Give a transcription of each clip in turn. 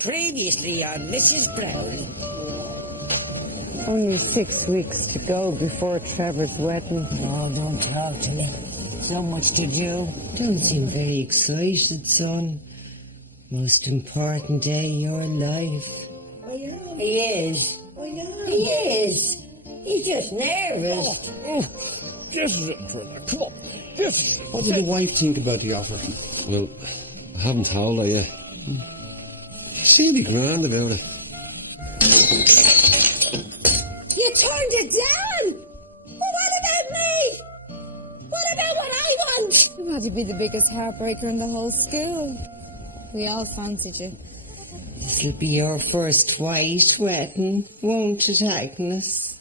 Previously on Mrs. Brown. Only 6 weeks to go before Trevor's wedding. Oh, don't talk to me. So much to do. Don't seem very excited, son. Most important day of your life. I know. He is. I know. He is. He's just nervous. This is it, brother. Come on. This is it. What did the wife think about the offer? Well, I haven't told her yet. She'll be grand about it. You turned it down? Well, what about me? What about what I want? You had to be the biggest heartbreaker in the whole school. We all fancied you. This'll be your first white wedding, won't it, Agnes?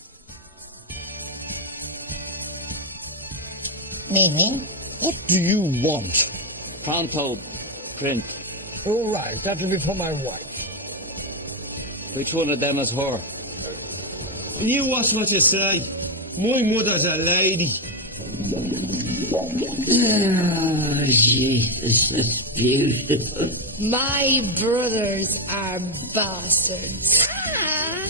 Meaning? What do you want? Pronto print. All right, that'll be for my wife. Which one of them is her? You watch what you say. My mother's a lady. Oh, Jesus, that's beautiful. My brothers are bastards. Not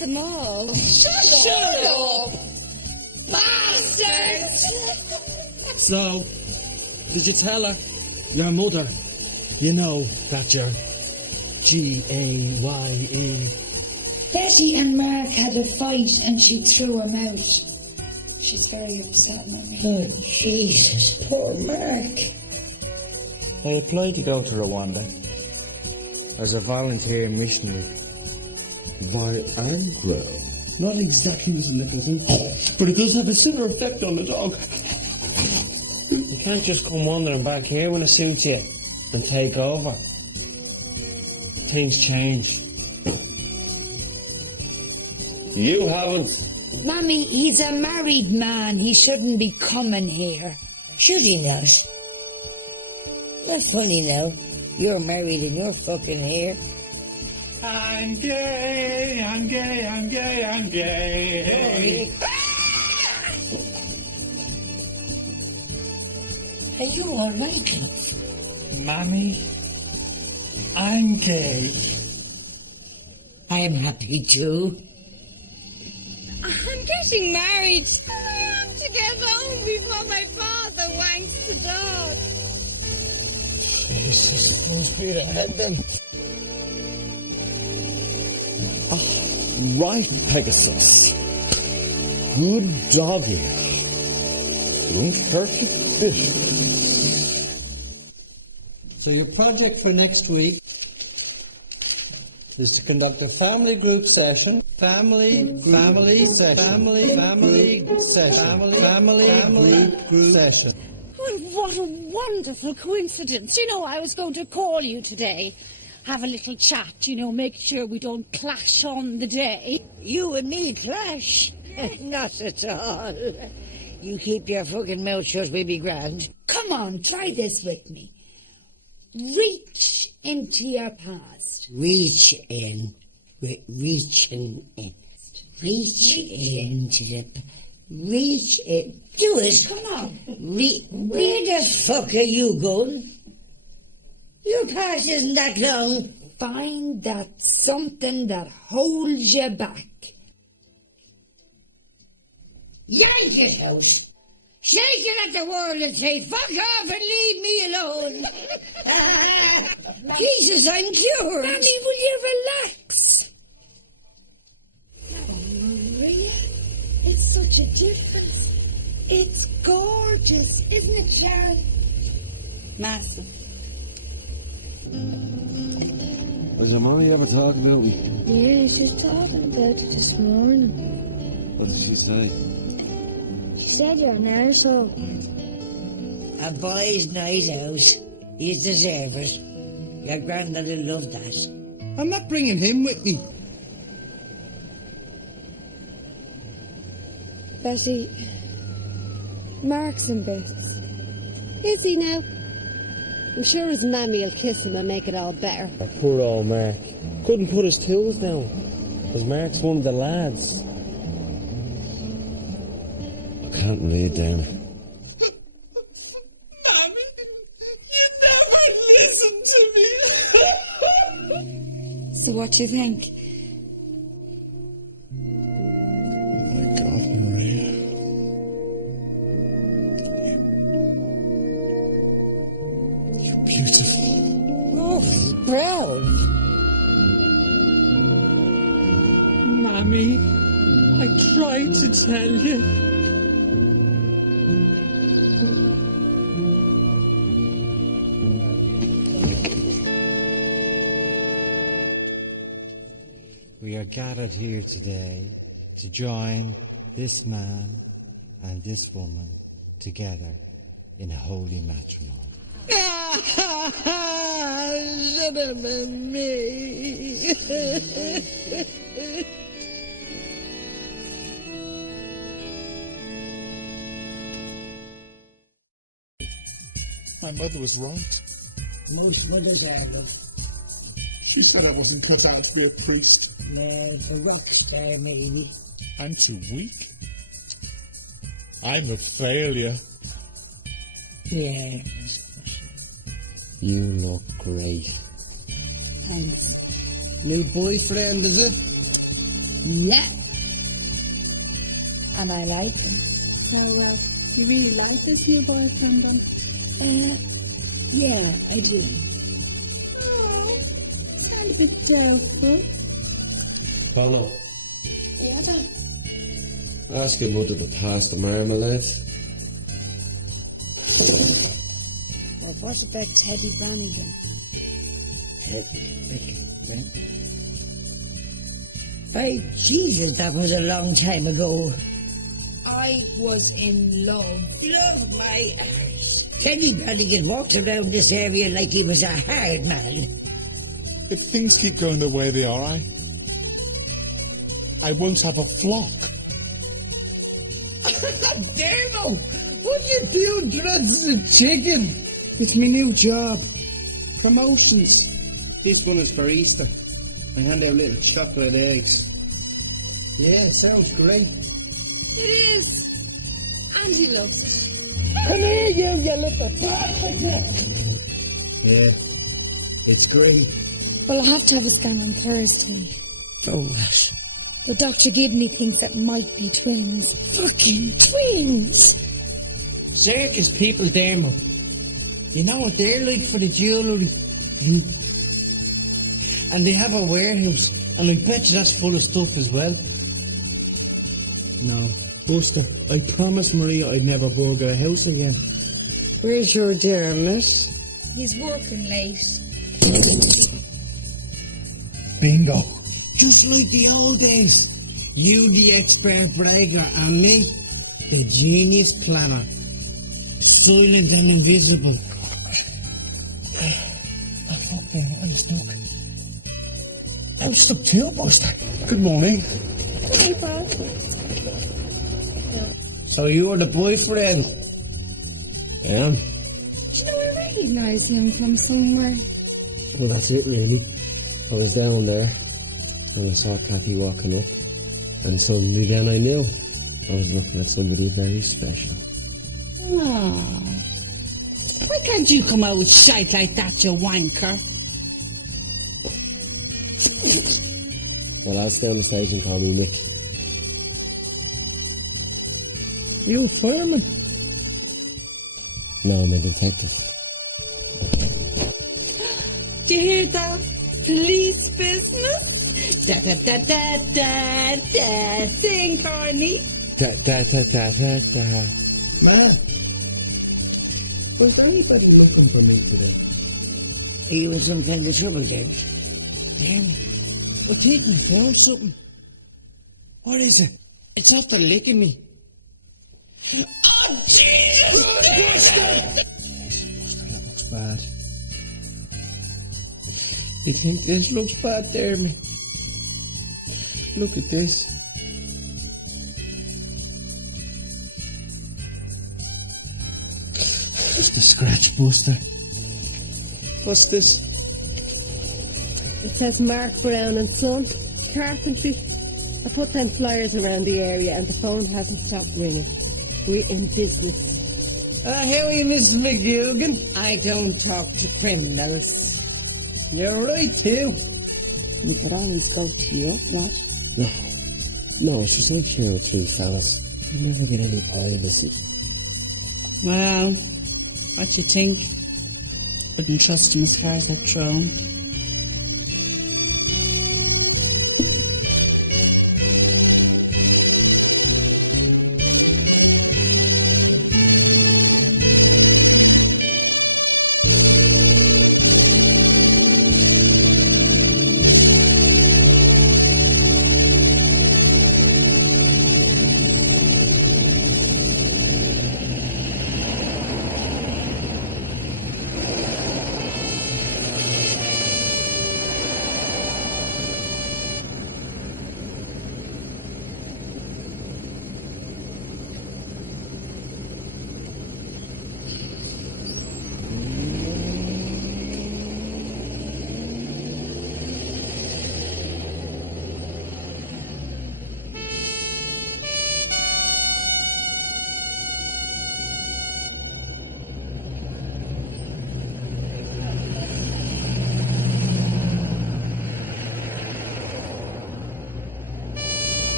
them all. Shut up! Bastards! So, did you tell her? Your mother. You know that you're G-A-Y-E. Betty and Mark had a fight and she threw him out. She's very upset with me. Oh, Jesus, poor Mark. I applied to go to Rwanda as a volunteer missionary. Viagra. Not exactly, Mr. Nicholson, but it does have a similar effect on the dog. You can't just come wandering back here when it suits you and take over. Things change. You haven't. Mammy, he's a married man. He shouldn't be coming here. Should he not? That's funny now. You're married and you're fucking here. I'm gay, I'm gay, I'm gay, I'm gay. Are you all right, love? Mommy, I'm gay. I'm happy too. I'm getting married. I have to get home before my father wanks the dog. Jesus, full speed ahead then. Right, Pegasus. Good doggy. Won't hurt a bit. So your project for next week is to conduct a family group session. Family group session. Well, what a wonderful coincidence. You know, I was going to call you today. Have a little chat, you know, make sure we don't clash on the day. You and me clash? Not at all. You keep your fucking mouth shut, we'll be grand. Come on, try this with me. Reach into your past. Reach in. Reaching in. Reach into the... Reach in. Do it. Come on. Where the fuck are you going? Your past isn't that long. Find that something that holds you back. Yank it out. Shake it at the world and say, fuck off and leave me alone. Jesus, I'm cured. Mammy, will you relax? Oh, Maria, it's such a difference. It's gorgeous, isn't it, Sharon? Massive. Was your mommy ever talking about me? Yeah, she's talking about it this morning. What did she say? She said you're an arsehole. A boy's night out. You deserve it. Your granddad will love that. I'm not bringing him with me. Betty, Mark's in bits. Is he now? I'm sure his mammy will kiss him and make it all better. Oh, poor old Mark. Couldn't put his tools down. Because Mark's one of the lads. I can't read, damn it. Mommy, you never listen to me. So what do you think? Oh my God, Maria. You're beautiful. Oh, he's proud. Mammy, I tried to tell you. We are gathered here today to join this man and this woman together in holy matrimony. Should have been me. My mother was right. Most mothers are, love. She said I wasn't cut out to be a priest. No, a rock star, maybe. I'm too weak. I'm a failure. Yeah. You look great. Thanks. New boyfriend, is it? Yeah. And I like him. So, you really like this new boyfriend then? Yeah, I do. Oh, sound a bit doubtful. Paula, Yeah, then. ask your mother to pass the marmalade. Well, what about Teddy Brannigan? By Jesus, that was a long time ago. I was in love. Love my arse. Teddy Brannigan walks around this area like he was a hard man. If things keep going the way they are, I won't have a flock. Demo! What do you do dressed as a chicken? It's my new job. Promotions. This one is for Easter. I hand out little chocolate eggs. Yeah, sounds great. It is. And he loves it. Come here, you little bastard! Yeah, it's great. Well, I have to have a scan on Thursday. For what? The Dr. Gibney thinks it might be twins. Fucking twins! Circus people, Dermo. You know what they're like for the jewellery? And they have a warehouse, and I bet you that's full of stuff as well. No, Buster, I promised Maria I'd never burgle a house again. Where's your Dermot? He's working late. Bingo. Just like the old days. You the expert bragger and me, the genius planner. Silent and invisible. Oh, fuck me, I'm stuck. I'm stuck too, Buster. Good morning. Hey, Bob. So you're the boyfriend? I am. You know, I recognise him from somewhere. Well, that's it, really. I was down there, and I saw Kathy walking up, and suddenly then I knew I was looking at somebody very special. Oh. Why can't you come out with shite like that, you wanker? The lads down the station call me Nick. You a fireman? No, I'm a detective. Do you hear that? Police business? Da da da da da da. Sing, Corny. Da da da da da da. Man, was there anybody looking for me today? Are you in some kind of trouble, James? Damn it. I think I found something. What is it? It's after licking me. Oh, Jesus! Buster, that looks bad. You think this looks bad, Dermy? Look at this. Just a scratch, Buster. What's this? It says Mark Brown and Son, Carpentry. I put them flyers around the area and the phone hasn't stopped ringing. We're in business. How are you, Mrs. McGugan? I don't talk to criminals. You're right, too. We could always go to your flat. No, she's like here with three fellas. You never get any privacy. Well, what you think? Wouldn't trust him as far as I'd throw him.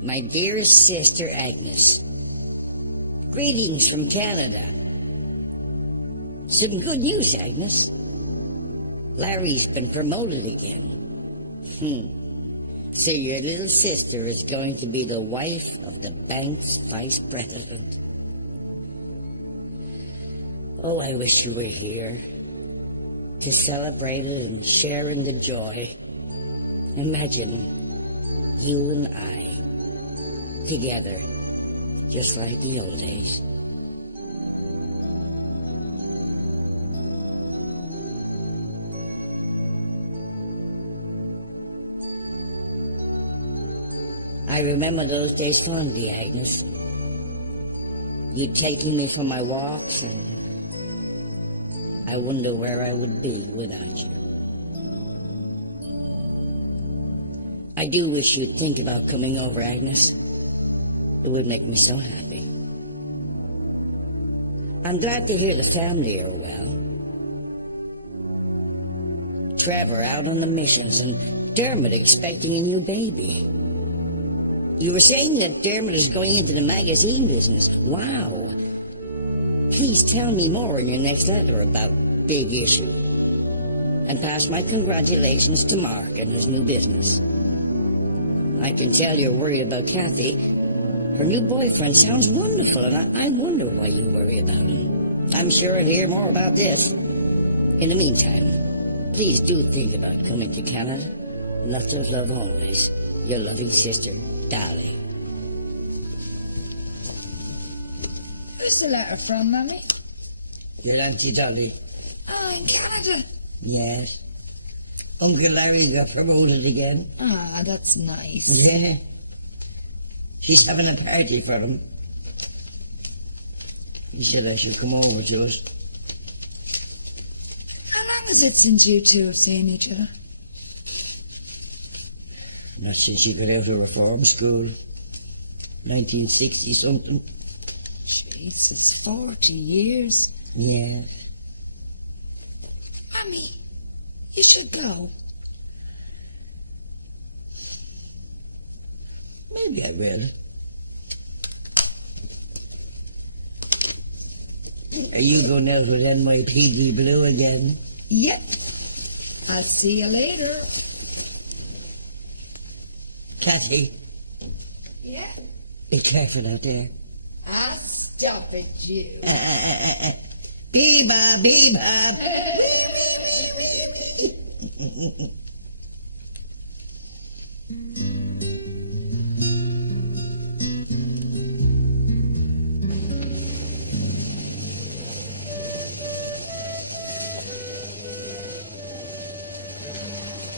My dearest sister Agnes, greetings from Canada. Some good news, Agnes. Larry's been promoted again. So your little sister is going to be the wife of the bank's vice president. Oh, I wish you were here to celebrate it and share in the joy. Imagine you and I together, just like the old days. I remember those days fondly, Agnes. You taking me for my walks, and I wonder where I would be without you. I do wish you'd think about coming over, Agnes. It would make me so happy. I'm glad to hear the family are well. Trevor out on the missions and Dermot expecting a new baby. You were saying that Dermot is going into the magazine business. Wow. Please tell me more in your next letter about Big Issue. And pass my congratulations to Mark and his new business. I can tell you're worried about Kathy. Her new boyfriend sounds wonderful, and I wonder why you worry about him. I'm sure I'll hear more about this. In the meantime, please do think about coming to Canada. Lots of love always. Your loving sister, Dolly. Who's the letter from, Mummy? Your Auntie Dolly. Oh, in Canada? Yes. Uncle Larry got promoted again. Ah, that's nice. Yeah. She's having a party for him. He said I should come over to us. How long is it since you two have seen each other? Not since she got out of reform school. 1960-something. Jeez, it's 40 years. Yeah. Mummy, you should go. Maybe I will. Are you going out with NYPD Blue again? Yep. I'll see you later. Cathy, Yeah. be careful out there. Ah, stop it, you. Bebop, bebop.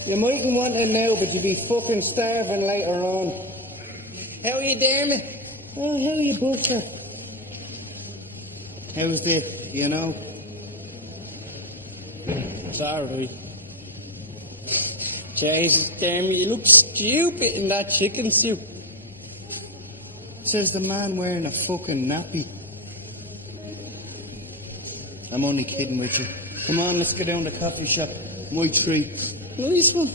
You mightn't want it now, but you'll be fucking starving later on. How are you, Dermot? Oh, how are you, Buster? How's the, you know? It's alright. Jesus, Dermot, you look stupid in that chicken soup. Says the man wearing a fucking nappy. I'm only kidding with you. Come on, let's go down to the coffee shop. My treat. Nice one.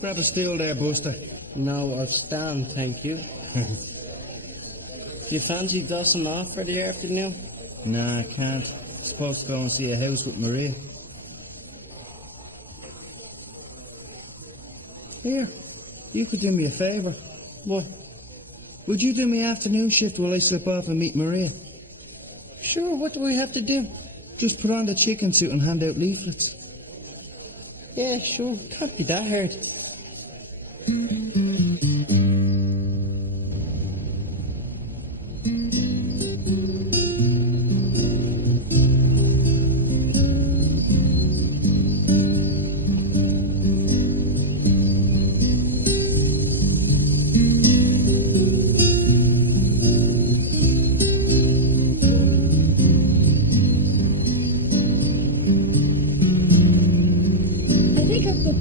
Grab a stool there, Buster. No, I'll stand, thank you. Do you fancy dusting off for the afternoon? Nah, I can't. Supposed to go and see a house with Maria. Here, you could do me a favour. What? Would you do me afternoon shift while I slip off and meet Maria? Sure, what do we have to do? Just put on the chicken suit and hand out leaflets. Yeah, sure, can't be that hard.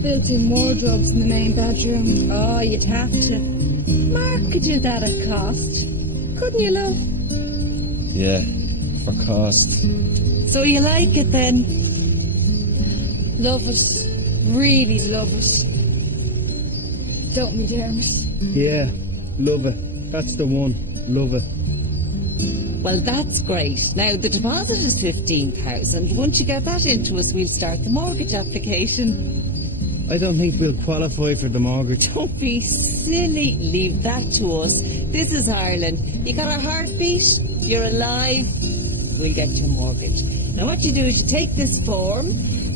Built-in wardrobes in the main bedroom. Oh, you'd have to. Mark could do that at cost. Couldn't you, love? Yeah, for cost. So you like it then? Love it. Really love it. Don't we, Dermot? Yeah, love it. That's the one. Love it. Well, that's great. Now, the deposit is 15,000. Once you get that into us, we'll start the mortgage application. I don't think we'll qualify for the mortgage. Don't be silly. Leave that to us. This is Ireland. You got a heartbeat? You're alive? We'll get your mortgage. Now, what you do is you take this form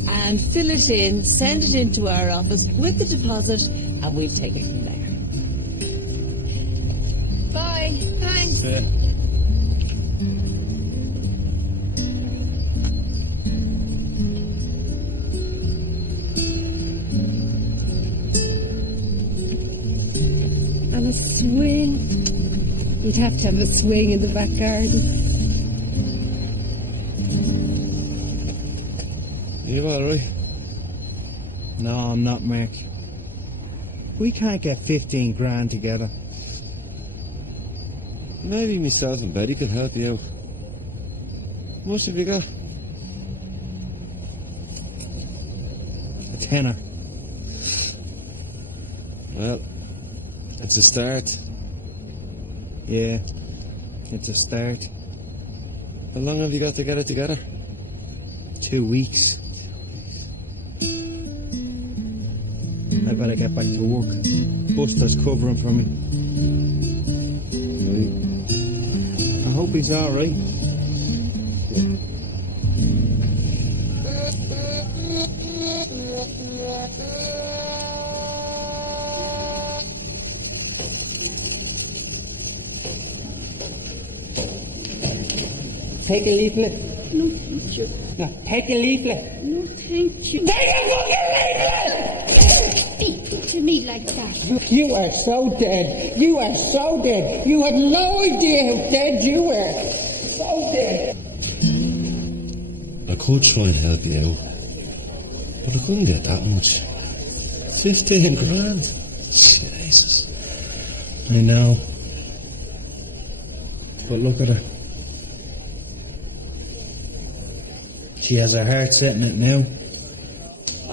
and fill it in, send it into our office with the deposit, and we'll take it from there. Bye. Thanks. Yeah. And a swing. You'd have to have a swing in the back garden. You alright? No, I'm not, Mark. We can't get 15 grand together. Maybe myself and Betty can help you out. How much have you got? A tenner. Well, it's a start. Yeah, it's a start. How long have you got to get it together? 2 weeks. I better get back to work. Buster's covering for me. Right. I hope he's alright. Take a leaflet. No, thank you. No, take a leaflet. No, thank you. Take a fucking leaflet! Speak to me like that. You are so dead. You are so dead. You had no idea how dead you were. So dead. I could try and help you out, but I couldn't get that much. 15 grand? Jesus. I know. But look at her. She has her heart set in it now.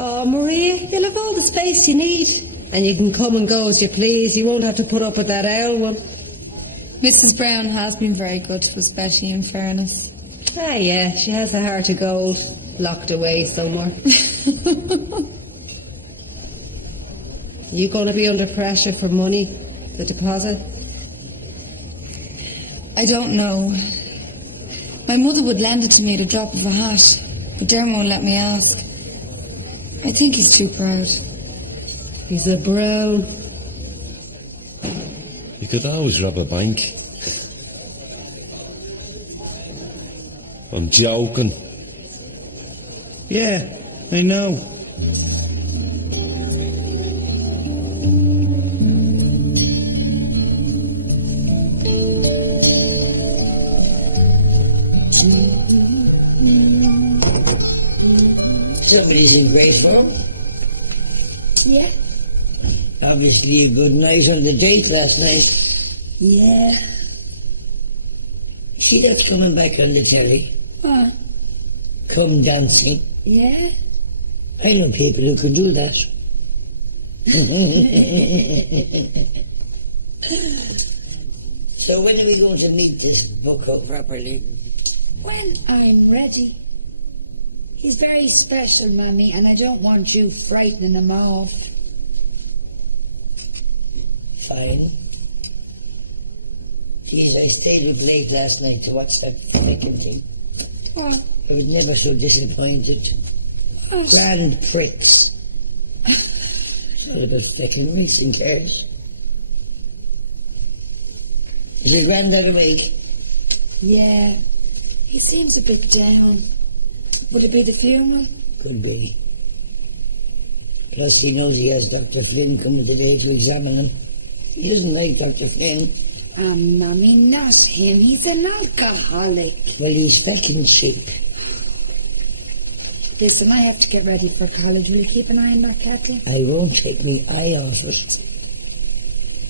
Oh, Maria, you'll have all the space you need. And you can come and go as you please. You won't have to put up with that owl one. Mrs. Brown has been very good to us, Betty, in fairness. Ah, yeah, she has a heart of gold locked away somewhere. You going to be under pressure for money, the deposit? I don't know. My mother would lend it to me at a drop of a hat, but Dermot won't let me ask. I think he's too proud. He's a brown. You could always rob a bank. I'm joking. Yeah, I know. Somebody's in great form. Yeah? Obviously a good night on the date last night. Yeah. See that's coming back on the telly? What? Come dancing. Yeah? I know people who could do that. So when are we going to meet this bucko properly? When I'm ready. He's very special, Mummy, and I don't want you frightening him off. Fine. Geez, I stayed with late last night to watch that frickin' thing. What? I was never so disappointed. What? Grand Prix. It's all about frickin' racing cars. Is your granddad awake? Yeah. He seems a bit down. Would it be the funeral? Could be. Plus he knows he has Dr. Flynn coming today to examine him. He doesn't like Dr. Flynn. Mummy, not him. He's an alcoholic. Well, he's fucking cheap. Listen, I have to get ready for college. Will you keep an eye on that, Kathy? I won't take me eye off it.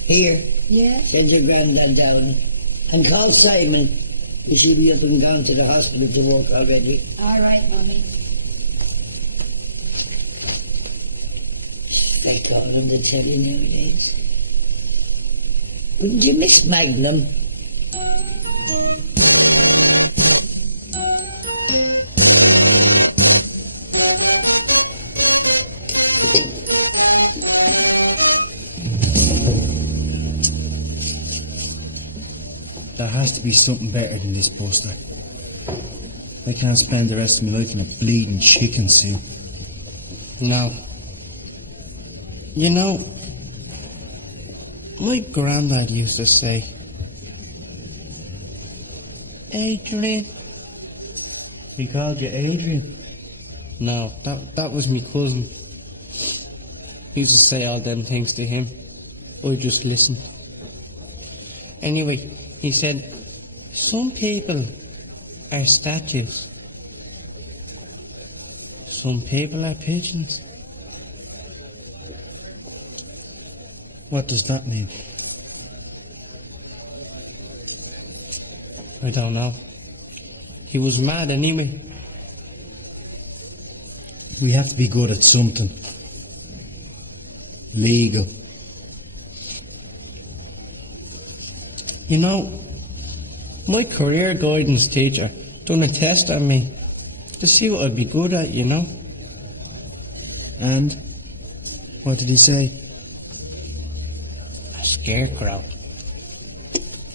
Here. Yeah? Send your granddad down. And call Simon. He should be up and gone to the hospital to work already. All right, Mummy. Like all on the telly nowadays. Wouldn't you miss Magnum? There has to be something better than this, Buster. I can't spend the rest of my life in a bleeding chicken soup. No. You know, my granddad used to say, Adrian. He called you Adrian? No, that was me cousin. He used to say all them things to him. I just listened. Anyway, he said, some people are statues. Some people are pigeons. What does that mean? I don't know. He was mad anyway. We have to be good at something. Legal. You know, my career guidance teacher done a test on me to see what I'd be good at, you know. And? What did he say? A scarecrow.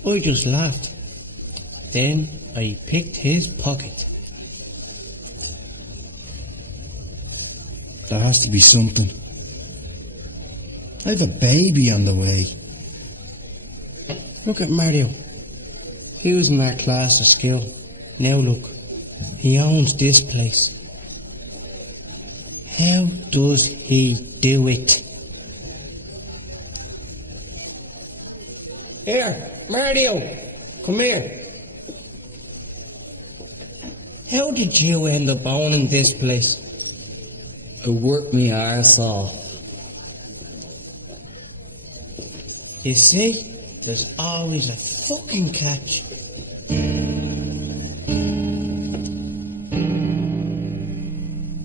I just laughed. Then I picked his pocket. There has to be something. I have a baby on the way. Look at Mario. He was in our class of skill. Now look, he owns this place. How does he do it? Here, Mario, come here. How did you end up owning this place? I worked me arse off. You see? There's always a fucking catch.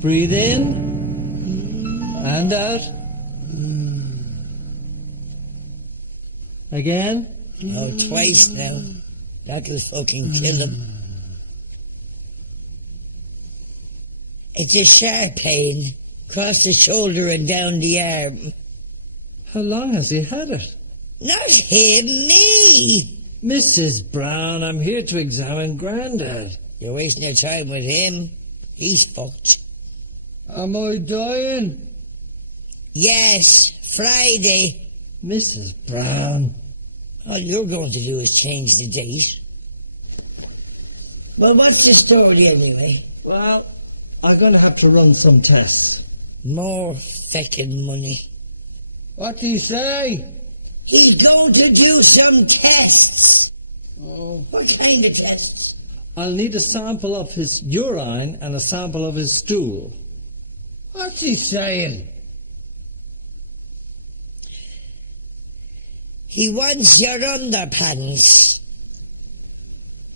Breathe in. And out. Again. Oh, twice now. That'll fucking kill him. It's a sharp pain. Across the shoulder and down the arm. How long has he had it? Not him, me! Mrs. Brown, I'm here to examine Grandad. You're wasting your time with him. He's fucked. Am I dying? Yes, Friday. Mrs. Brown. All you're going to do is change the date. Well, what's the story anyway? Well, I'm going to have to run some tests. More feckin' money. What do you say? He's going to do some tests. Oh. What kind of tests? I'll need a sample of his urine and a sample of his stool. What's he saying? He wants your underpants.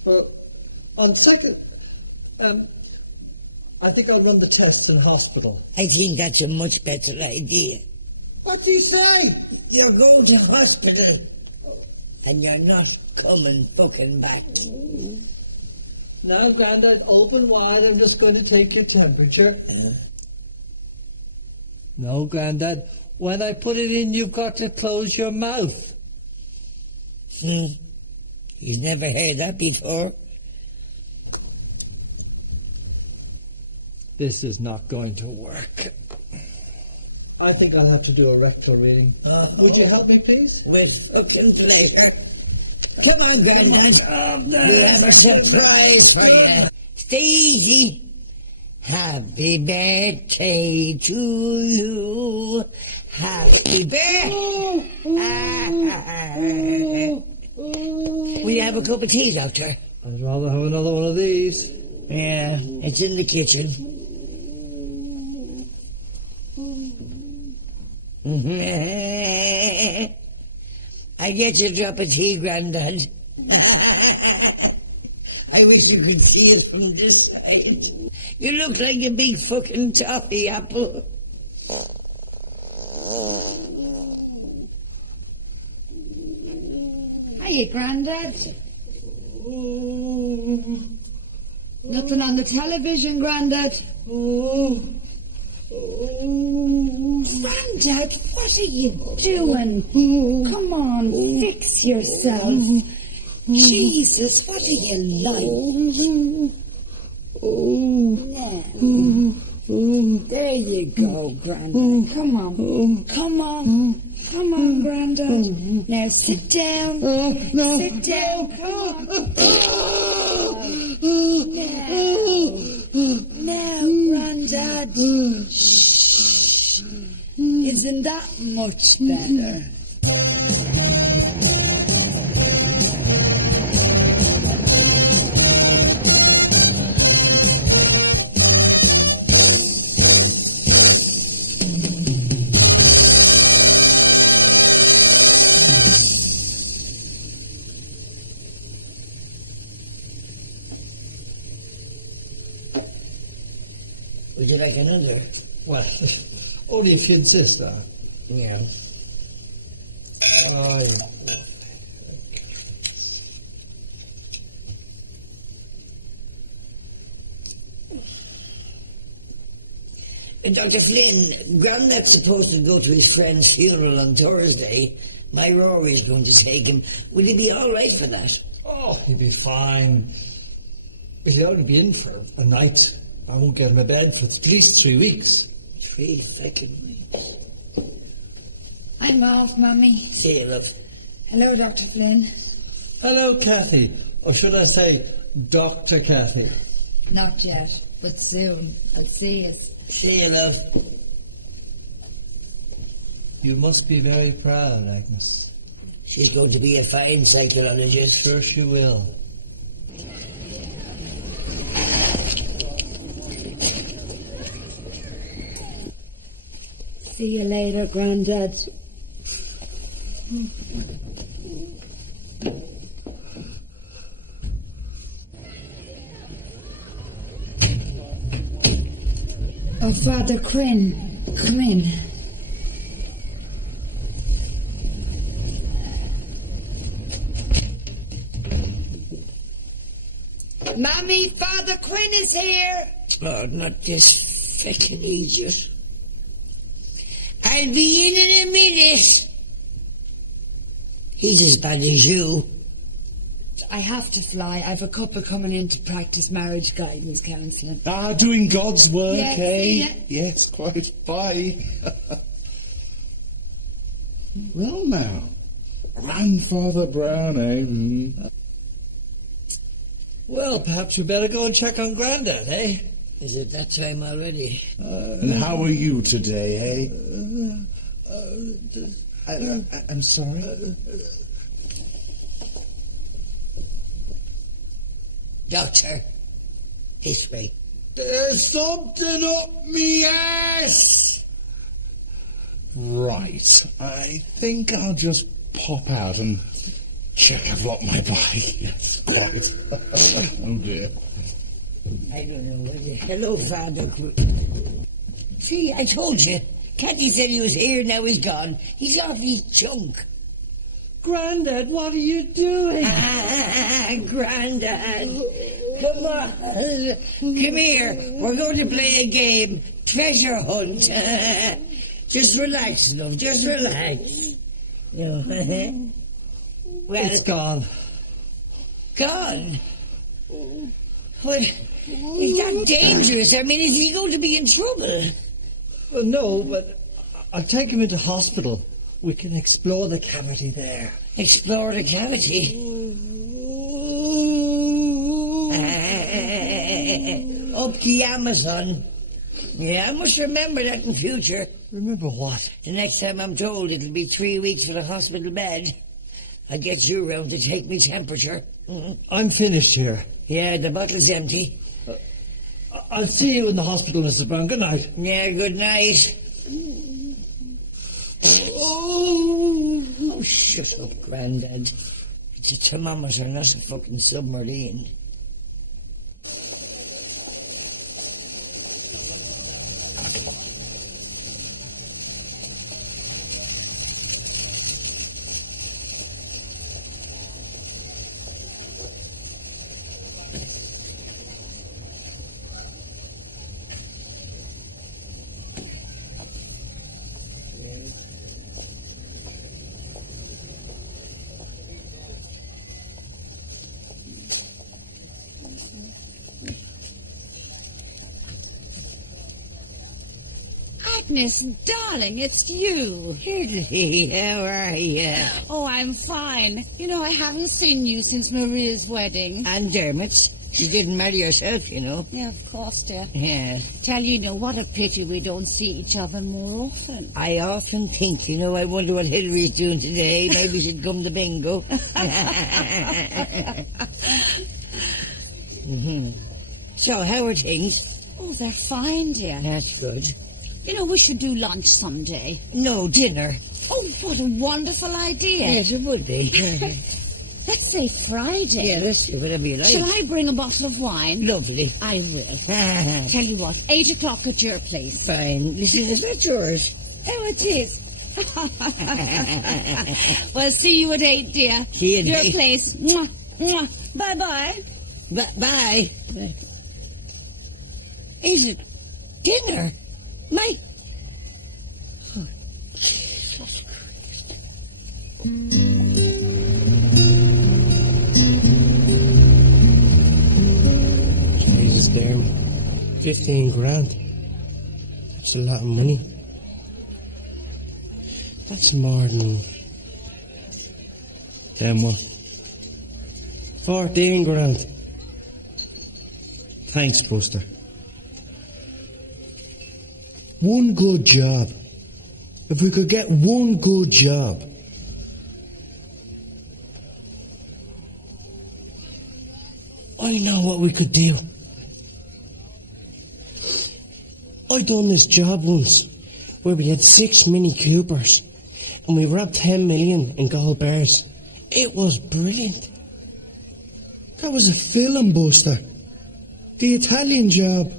Well, on second, I think I'll run the tests in hospital. I think that's a much better idea. What do you say? You're going to hospital, and you're not coming fucking back. Now, Grandad, open wide. I'm just going to take your temperature. No, Grandad. When I put it in, you've got to close your mouth. He's never heard that before. This is not going to work. I think I'll have to do a rectal reading. Would you help me, please? With fucking pleasure. Come on, Grandad. We have a surprise for you. Stay easy. Happy birthday to you. Happy birthday. Will you have a cup of tea, Doctor? I'd rather have another one of these. Yeah, it's in the kitchen. I get you a drop of tea, Grandad. I wish you could see it from this side. You look like a big fucking toffee apple. Hiya, Grandad. Nothing on the television, Grandad. Grandad, what are you doing? Come on, fix yourself. Jesus, what are you like? There you go, Grandad. Come on. Come on. Come on, Grandad. Now sit down. Sit down. Come on. Now, Grandad. Shh. Isn't that much better? Would you like another? Well, only if you insist, Yeah. Dr. Flynn, Grandad's supposed to go to his friend's funeral on Thursday. My Rory's going to take him. Will he be all right for that? Oh, he'll be fine. But he'll only be in for a night. I won't get him a bed for at least 3 weeks. 3 fucking weeks. I'm off, Mummy. See you, love. Hello, Dr. Flynn. Hello, Kathy. Or should I say, Dr. Kathy? Not yet, but soon. I'll see you. See you, love. You must be very proud, Agnes. She's going to be a fine psychologist. Sure she will. See you later, Grandad. Oh, Father Quinn. Come in. Mummy, Father Quinn is here. Oh, not this feckin' idiot. I'll be in a minute. He's as bad as you. I have to fly. I've a couple coming in to practice marriage guidance counselling. Ah, doing God's work, Yes, eh? yeah. Yes, quite. Bye. Well, now. Grandfather Brown, eh? Well, perhaps we better go and check on Grandad, eh? Is it that time already? And how are you today, eh? I'm sorry. Doctor, this way. There's something up me ass! Right. I think I'll just pop out and check I've locked my body. Yes, quite. Oh dear. I don't know whether... Hello, Father. See, I told you. Cathy said he was here, now he's gone. He's off his junk. Grandad, what are you doing? Grandad. Come on. Come here. We're going to play a game. Treasure hunt. Just relax, love. Just relax. You know, well, It's gone. Gone? Well, is that dangerous? I mean, is he going to be in trouble? Well, no, but I'll take him into hospital. We can explore the cavity there. Explore the cavity? Up the Amazon. Yeah, I must remember that in future. Remember what? The next time I'm told it'll be 3 weeks for the hospital bed, I'll get you round to take me temperature. I'm finished here. Yeah, the bottle's empty. I'll see you in the hospital, Mrs. Brown. Good night. Yeah, good night. Oh, shut up, Grandad. It's a thermometer, not a fucking submarine. Agnes, darling, it's you. Hey, how are you? Oh, I'm fine. You know, I haven't seen you since Maria's wedding. And Dermot's. She didn't marry herself, you know. Yeah, of course, dear. Yeah. Tell you, what a pity we don't see each other more often. I often think, I wonder what Hillary's doing today. Maybe she'd come to bingo. So, how are things? Oh, they're fine, dear. That's good. We should do lunch someday. No, dinner. Oh, what a wonderful idea. Yes, it would be. Let's say Friday. Yeah, let's do whatever you like. Shall I bring a bottle of wine? Lovely. I will. Tell you what, 8 o'clock at your place. Fine. Listen, is that yours? Oh, it is. Well, see you at 8, dear. See you at your 8. place. Mwah, mwah. Bye-bye. Bye. Is it dinner? My... Oh, Jesus Christ. Jesus, there. 15 grand. That's a lot of money. That's more than... 10 what? 14 grand. Thanks, Buster. One good job. If we could get one good job. I know what we could do. I done this job once where we had 6 Mini Coopers and we robbed 10 million in gold bars. It was brilliant. That was a film, Buster. The Italian job.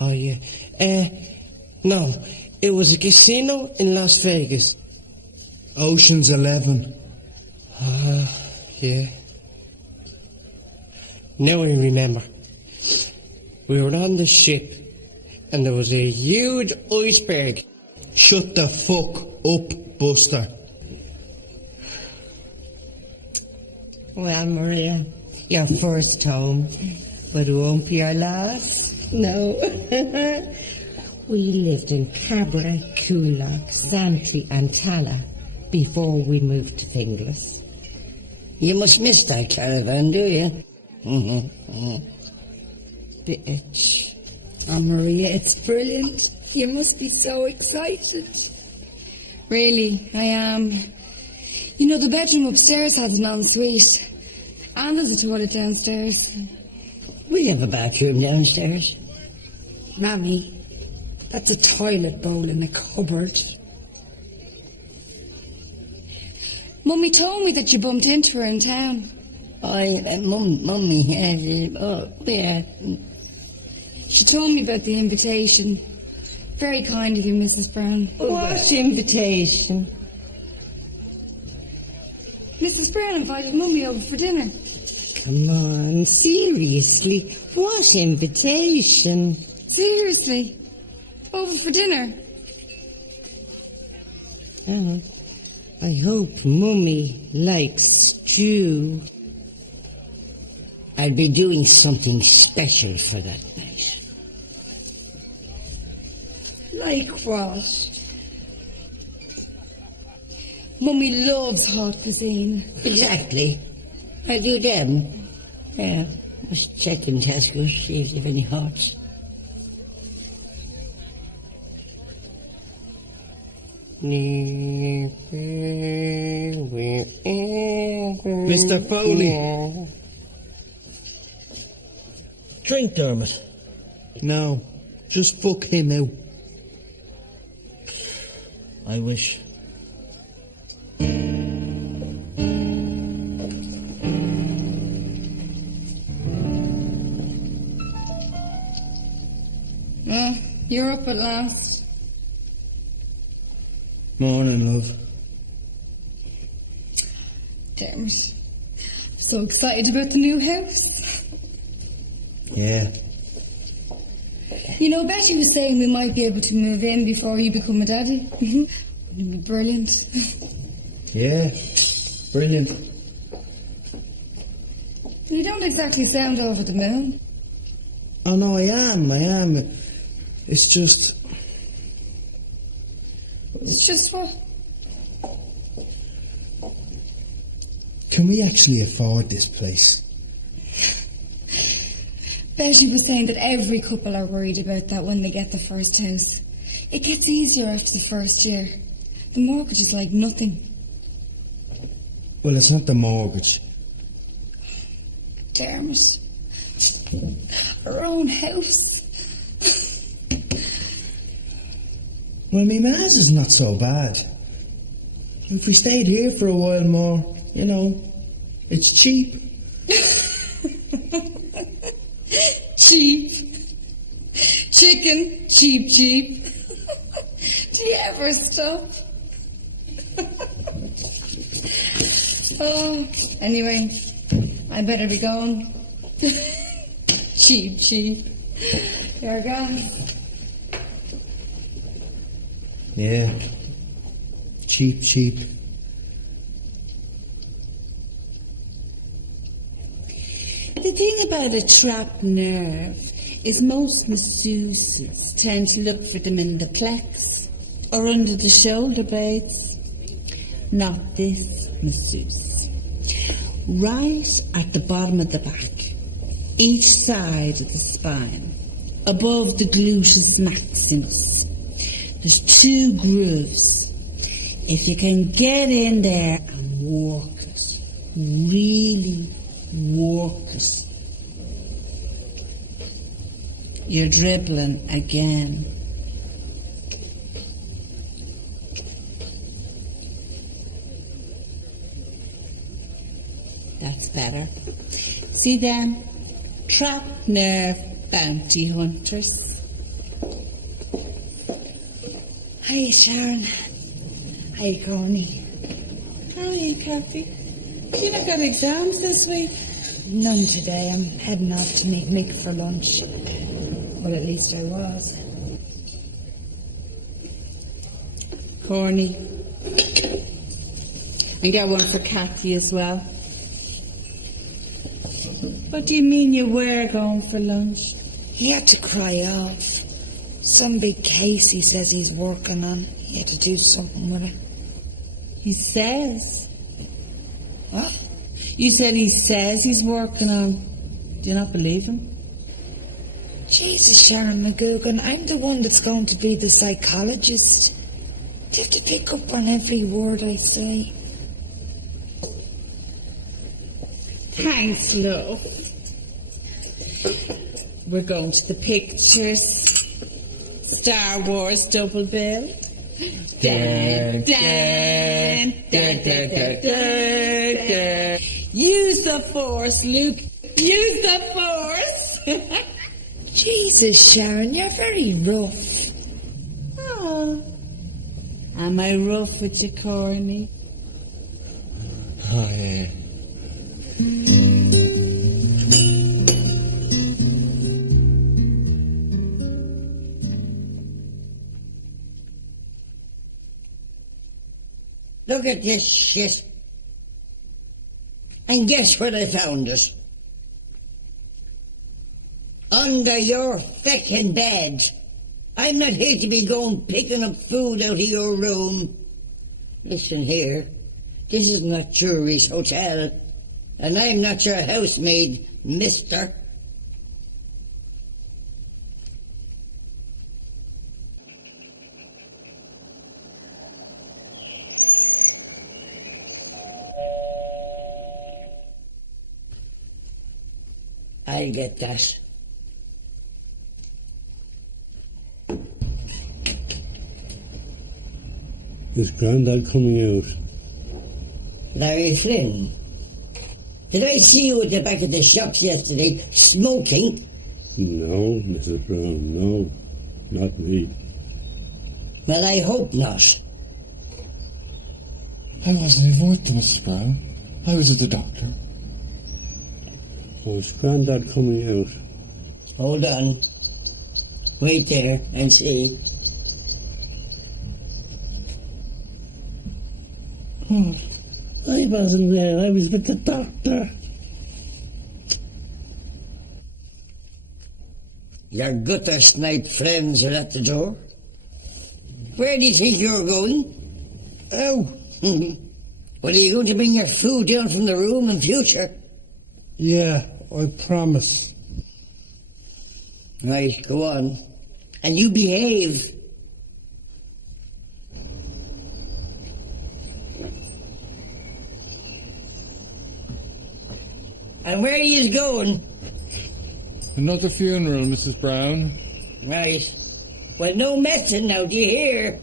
Oh, yeah. No, it was a casino in Las Vegas. Ocean's 11. Yeah. Now I remember. We were on the ship, and there was a huge iceberg. Shut the fuck up, Buster. Well, Maria, your first home, but it won't be our last. No. We lived in Cabra, Coolock, Santry and Tala before we moved to Finglas. You must miss that caravan, do you? Bitch. Oh, Maria, it's brilliant. You must be so excited. Really, I am. You know, the bedroom upstairs has an ensuite. And there's a toilet downstairs. We have a bathroom downstairs. Mammy, that's a toilet bowl in a cupboard. Mummy told me that you bumped into her in town. Mummy, oh, yeah. She told me about the invitation. Very kind of you, Mrs. Brown. What invitation? Mrs. Brown invited Mummy over for dinner. Come on, seriously, what invitation? Seriously, over for dinner. Oh, I hope Mummy likes stew. I'd be doing something special for that night. Like what? Mummy loves hot cuisine. Exactly. I do them. Yeah, must check in Tesco, see if they've any hots. Mr. Foley. Drink, Dermot. No, just fuck him out. I wish. Oh, you're up at last. Morning, love. Damn it. I'm so excited about the new house. Yeah. You know, Betty was saying we might be able to move in before you become a daddy. Wouldn't it be brilliant? Yeah. Brilliant. You don't exactly sound over the moon. Oh, no, I am. It's just... It's just what? Can we actually afford this place? Betty was saying that every couple are worried about that when they get the first house. It gets easier after the first year. The mortgage is like nothing. Well, it's not the mortgage. Damn it. Our own house. Well, me ma's is not so bad. If we stayed here for a while more, you know, it's cheap. Cheap. Chicken, cheap. Do you ever stop? Oh, anyway, I better be going. Cheap. There I go. Yeah. Cheap. The thing about a trapped nerve is most masseuses tend to look for them in the plex or under the shoulder blades. Not this masseuse. Right at the bottom of the back, each side of the spine, above the gluteus maximus, there's 2 grooves. If you can get in there and work it, really work it, you're dribbling again. That's better. See them? Trapped nerve bounty hunters. Hi, Sharon. Hi, Connie. How are you, Kathy? You not got exams this week? None today. I'm heading off to meet Mick for lunch. Well, at least I was. Corny. And get one for Kathy as well. What do you mean you were going for lunch? He had to cry off. Some big case he says he's working on. He had to do something with it. He says? What? You said he says he's working on. Do you not believe him? Jesus, Sharon McGugan, I'm the one that's going to be the psychologist. Do you have to pick up on every word I say? Thanks, love. We're going to the pictures. Star Wars double bill. Dun, dun, dun, dun, dun, dun, dun. Use the force, Luke. Use the force. Jesus, Sharon, you're very rough. Oh. Am I rough with you, Corny? Oh, yeah. Look at this shit. And guess where I found it? Under your feckin' bed. I'm not here to be going picking up food out of your room. Listen here. This is not Jury's hotel. And I'm not your housemaid, mister. I'll get that. Is Grandad coming out? Larry Flynn. Did I see you at the back of the shops yesterday, smoking? No, Mrs. Brown, no. Not me. Well, I hope not. I wasn't even with them, Mrs. Brown. I was at the doctor. Oh, is Grandad coming out? Hold on. Wait there and see. Oh, I wasn't there. I was with the doctor. Your gutter snipe friends are at the door. Where do you think you're going? Oh. Well, are you going to bring your food down from the room in future? Yeah, I promise. Right, go on. And you behave. And where are you going? Another funeral, Mrs. Brown. Right. Well, no messing now, do you hear?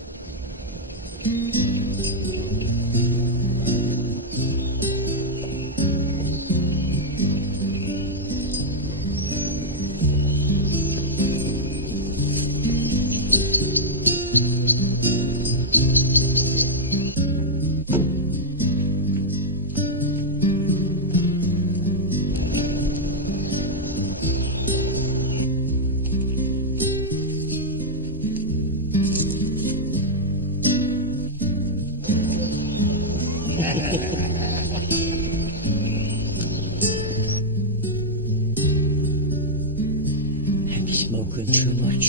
I'm smoking too much.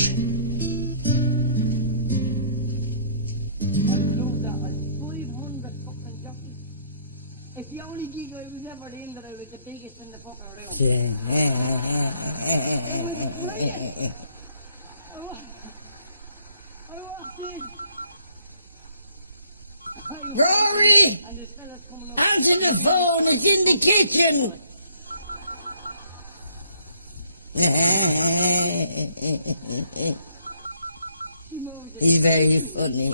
It's the only gig I was ever in that I was the biggest in the fucking room. Yeah. It was brilliant. I walked in. Rory! And this fella's coming up. Answer the phone, it's in the kitchen. He's very funny.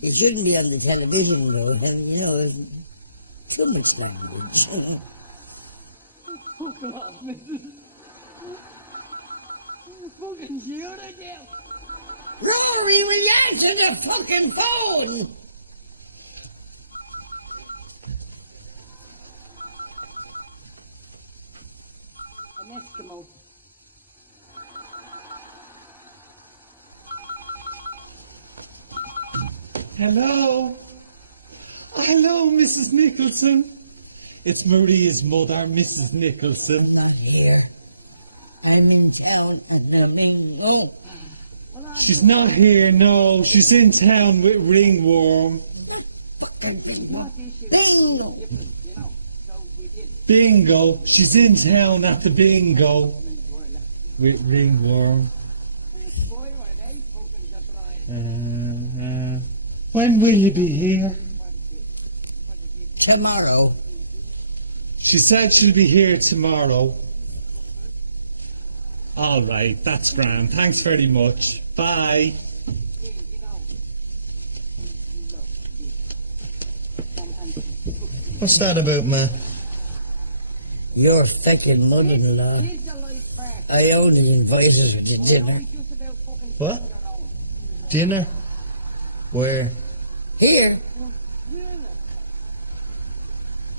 He shouldn't be on the television though, you know, too much language. Fuck off, Mrs. Fucking shoot at you. Rory, will you answer the fucking phone? An Eskimo. Hello? Hello, Mrs. Nicholson. It's Maria's mother, Mrs. Nicholson. I'm not here. I'm in town at the bingo. She's not here, no. She's in town with Ringworm. Fucking bingo. Bingo. Bingo. She's in town at the bingo with Ringworm. When will you be here? Tomorrow. She said she'll be here tomorrow. All right, that's grand. Thanks very much. Bye. What's that about, ma? Your fucking mother-in-law. I only invited her to dinner. What? Dinner? Where? Here.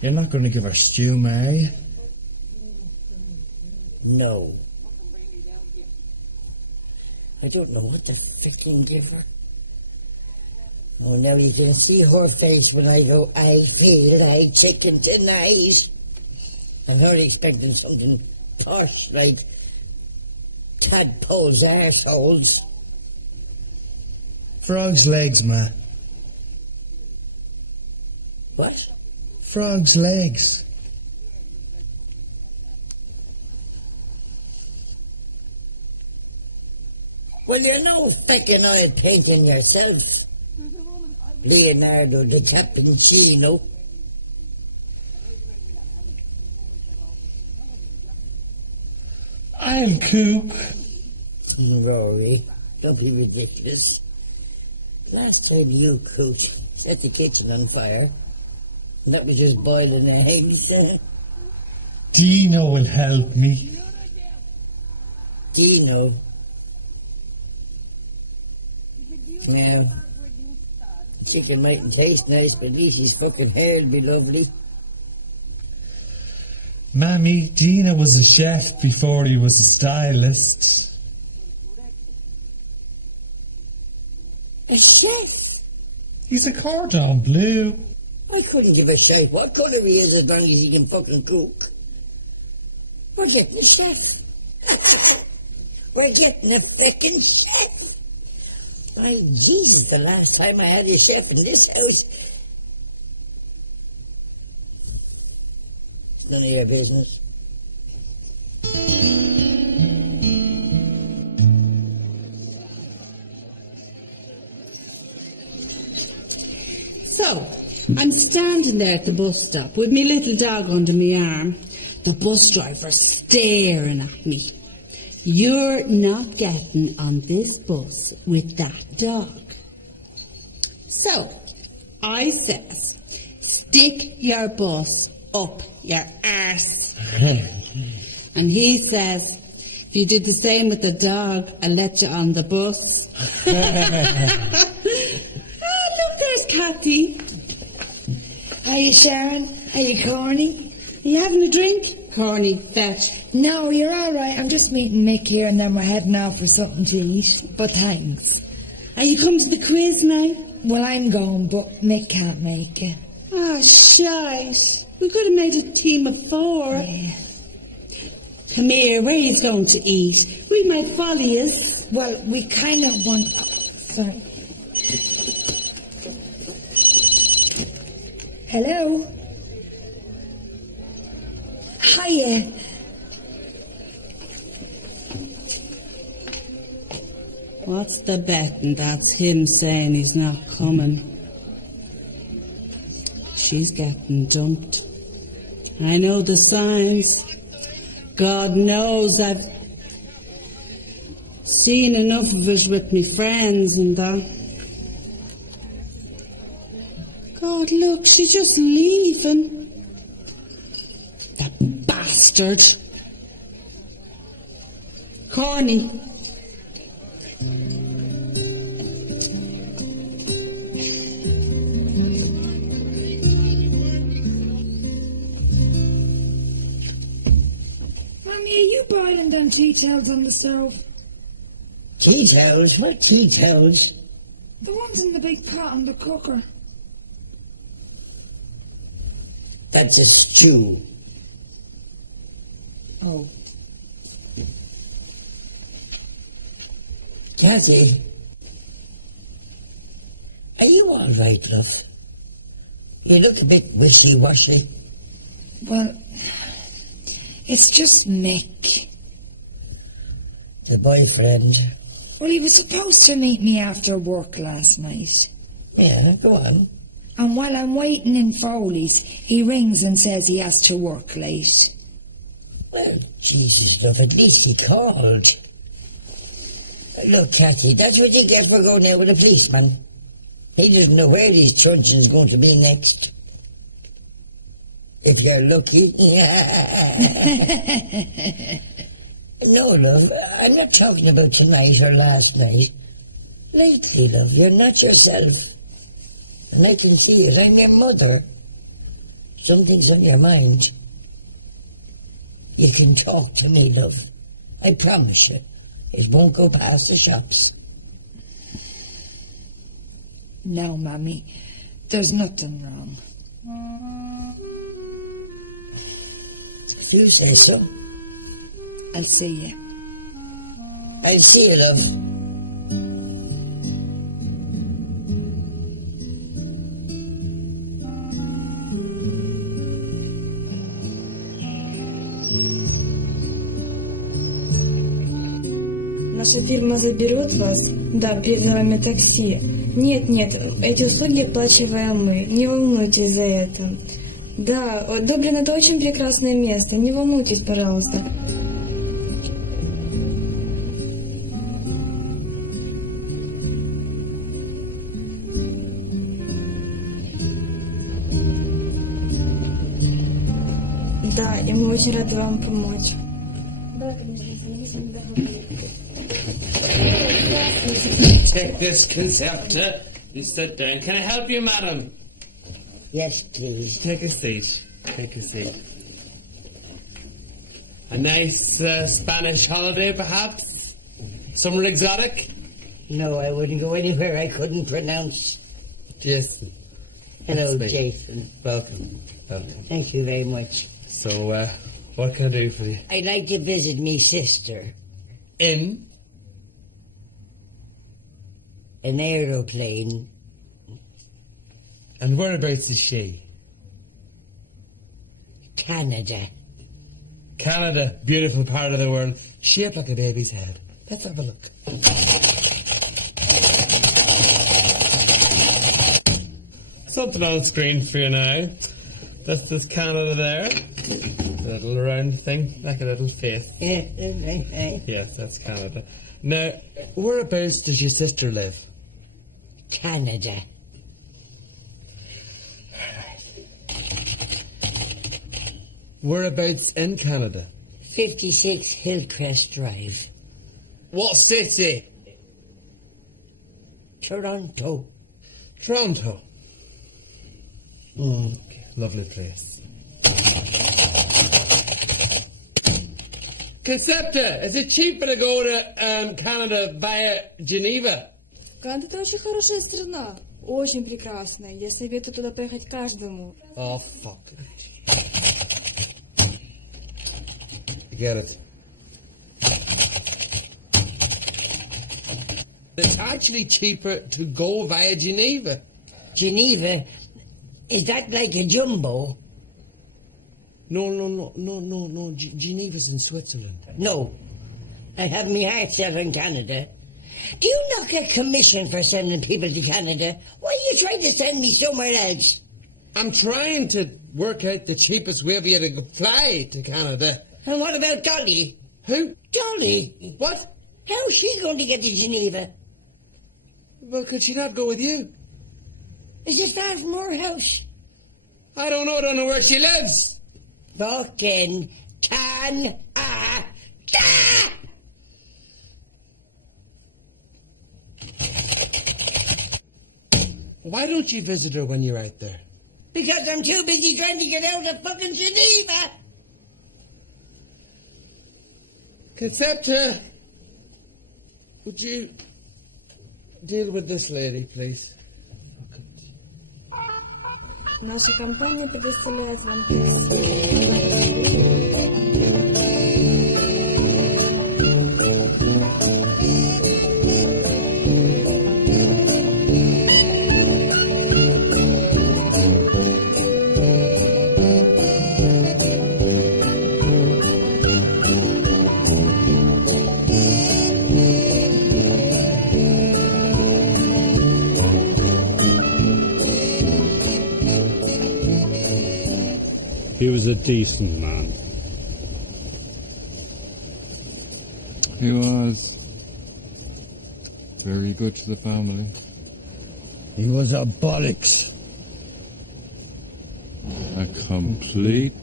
You're not going to give her stew, ma, are you? No. I don't know what to fucking give her. Oh, now you can see her face when I go, I feel like chicken tonight. I'm not expecting something posh like tadpoles' arseholes. Frog's legs, ma. What? Frog's legs. Well, you're no fucking oil painting yourself, Leonardo da Cappuccino. I'll cook. Rory, don't be ridiculous. Last time you cooked, set the kitchen on fire. And that was just boiling eggs. Dino will help me. Dino. Now, the chicken mightn't taste nice, but at least his fucking hair'll be lovely. Mammy, Dino was a chef before he was a stylist. A chef? He's a cordon bleu. I couldn't give a shite what colour he is as long as he can fucking cook. We're getting a chef. We're getting a fucking chef. My Jesus, the last time I had a chef in this house. It's none of your business. So, I'm standing there at the bus stop with me little dog under my arm. The bus driver staring at me. You're not getting on this bus with that dog. So, I says, stick your bus up your arse. And he says, if you did the same with the dog, I'll let you on the bus. Look, there's Cathy. Are you Sharon? Are you Corny? Are you having a drink? Corny, fetch. No, you're all right. I'm just meeting Mick here and then we're heading out for something to eat. But thanks. Are you coming to the quiz now? Well, I'm going, but Mick can't make it. Ah, shite. We could have made a team of 4. Yeah. Come here, where are you going to eat? We might follow you. Well, we kind of want... Sorry. Hello? Hiya. What's the betting? That's him saying he's not coming. She's getting dumped. I know the signs. God knows I've seen enough of it with me friends and that. God, look, she's just leaving. That bastard. Corny. Yeah, you boiling them tea towels on the stove. Tea towels? What tea towels? The ones in the big pot on the cooker. That's a stew. Oh. Kathy, are you all right, love? You look a bit wishy-washy. Well, it's just Mick. The boyfriend. Well, he was supposed to meet me after work last night. Yeah, go on. And while I'm waiting in Foley's, he rings and says he has to work late. Well, Jesus, love, at least he called. Look, Kathy, that's what you get for going out with a policeman. He doesn't know where these truncheons going to be next. If you're lucky. No, love, I'm not talking about tonight or last night. Lately, love, you're not yourself. And I can see it. I'm your mother. Something's on your mind. You can talk to me, love. I promise you. It won't go past the shops. No, Mammy. There's nothing wrong. If you say so. I'll see you. I'll see you, love. Наша фирма заберет вас? Да, приедет за вами такси. Нет, эти услуги оплачиваем мы. Не волнуйтесь за это. Да, Дублин это очень прекрасное место. Не волнуйтесь, пожалуйста. Да, и мы очень рады вам помочь. Да, конечно, Take this, Concepta. You sit down. Can I help you, madam? Yes, please. Take a seat. Take a seat. A nice Spanish holiday, perhaps? Somewhere exotic? No, I wouldn't go anywhere I couldn't pronounce. Jason. Hello, That's me. Jason. Welcome. Welcome. Thank you very much. So, what can I do for you? I'd like to visit me sister. In? An aeroplane. And whereabouts is she? Canada. Canada, beautiful part of the world, shaped like a baby's head. Let's have a look. Something on screen for you now. That's this Canada there. The little round thing, like a little face. Yes, that's Canada. Now, whereabouts does your sister live? Canada. Whereabouts in Canada? 56 Hillcrest Drive. What city? Toronto. Toronto. Oh, okay. Lovely place. Concepta, is it cheaper to go to Canada via Geneva? Канада это очень хорошая страна. Очень прекрасная. Я советую туда поехать каждому. Oh, fuck. I get it. It's actually cheaper to go via Geneva. Geneva? Is that like a jumbo? No. Geneva's in Switzerland. No. I have my heart set on Canada. Do you not get commission for sending people to Canada? Why are you trying to send me somewhere else? I'm trying to work out the cheapest way for you to fly to Canada. And what about Dolly? Who? Dolly? What? How's she going to get to Geneva? Well, could she not go with you? Is it far from her house? I don't know where she lives. Fucking Canada. Why don't you visit her when you're out there? Because I'm too busy trying to get out of fucking Geneva. Concepta, would you deal with this lady, please? Наша компания предоставляет вам такси. He was a decent man. He was very good to the family. He was a bollocks. A complete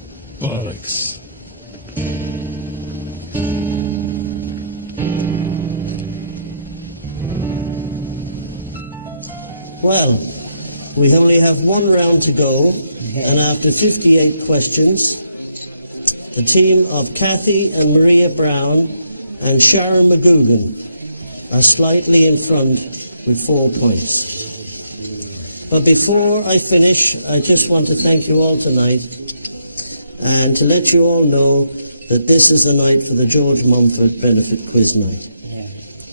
bollocks. Well, we only have one round to go, and after 58 questions, the team of Kathy and Maria Brown and Sharon McGugan are slightly in front with 4 points. But before I finish, I just want to thank you all tonight and to let you all know that this is the night for the George Mumford Benefit Quiz Night.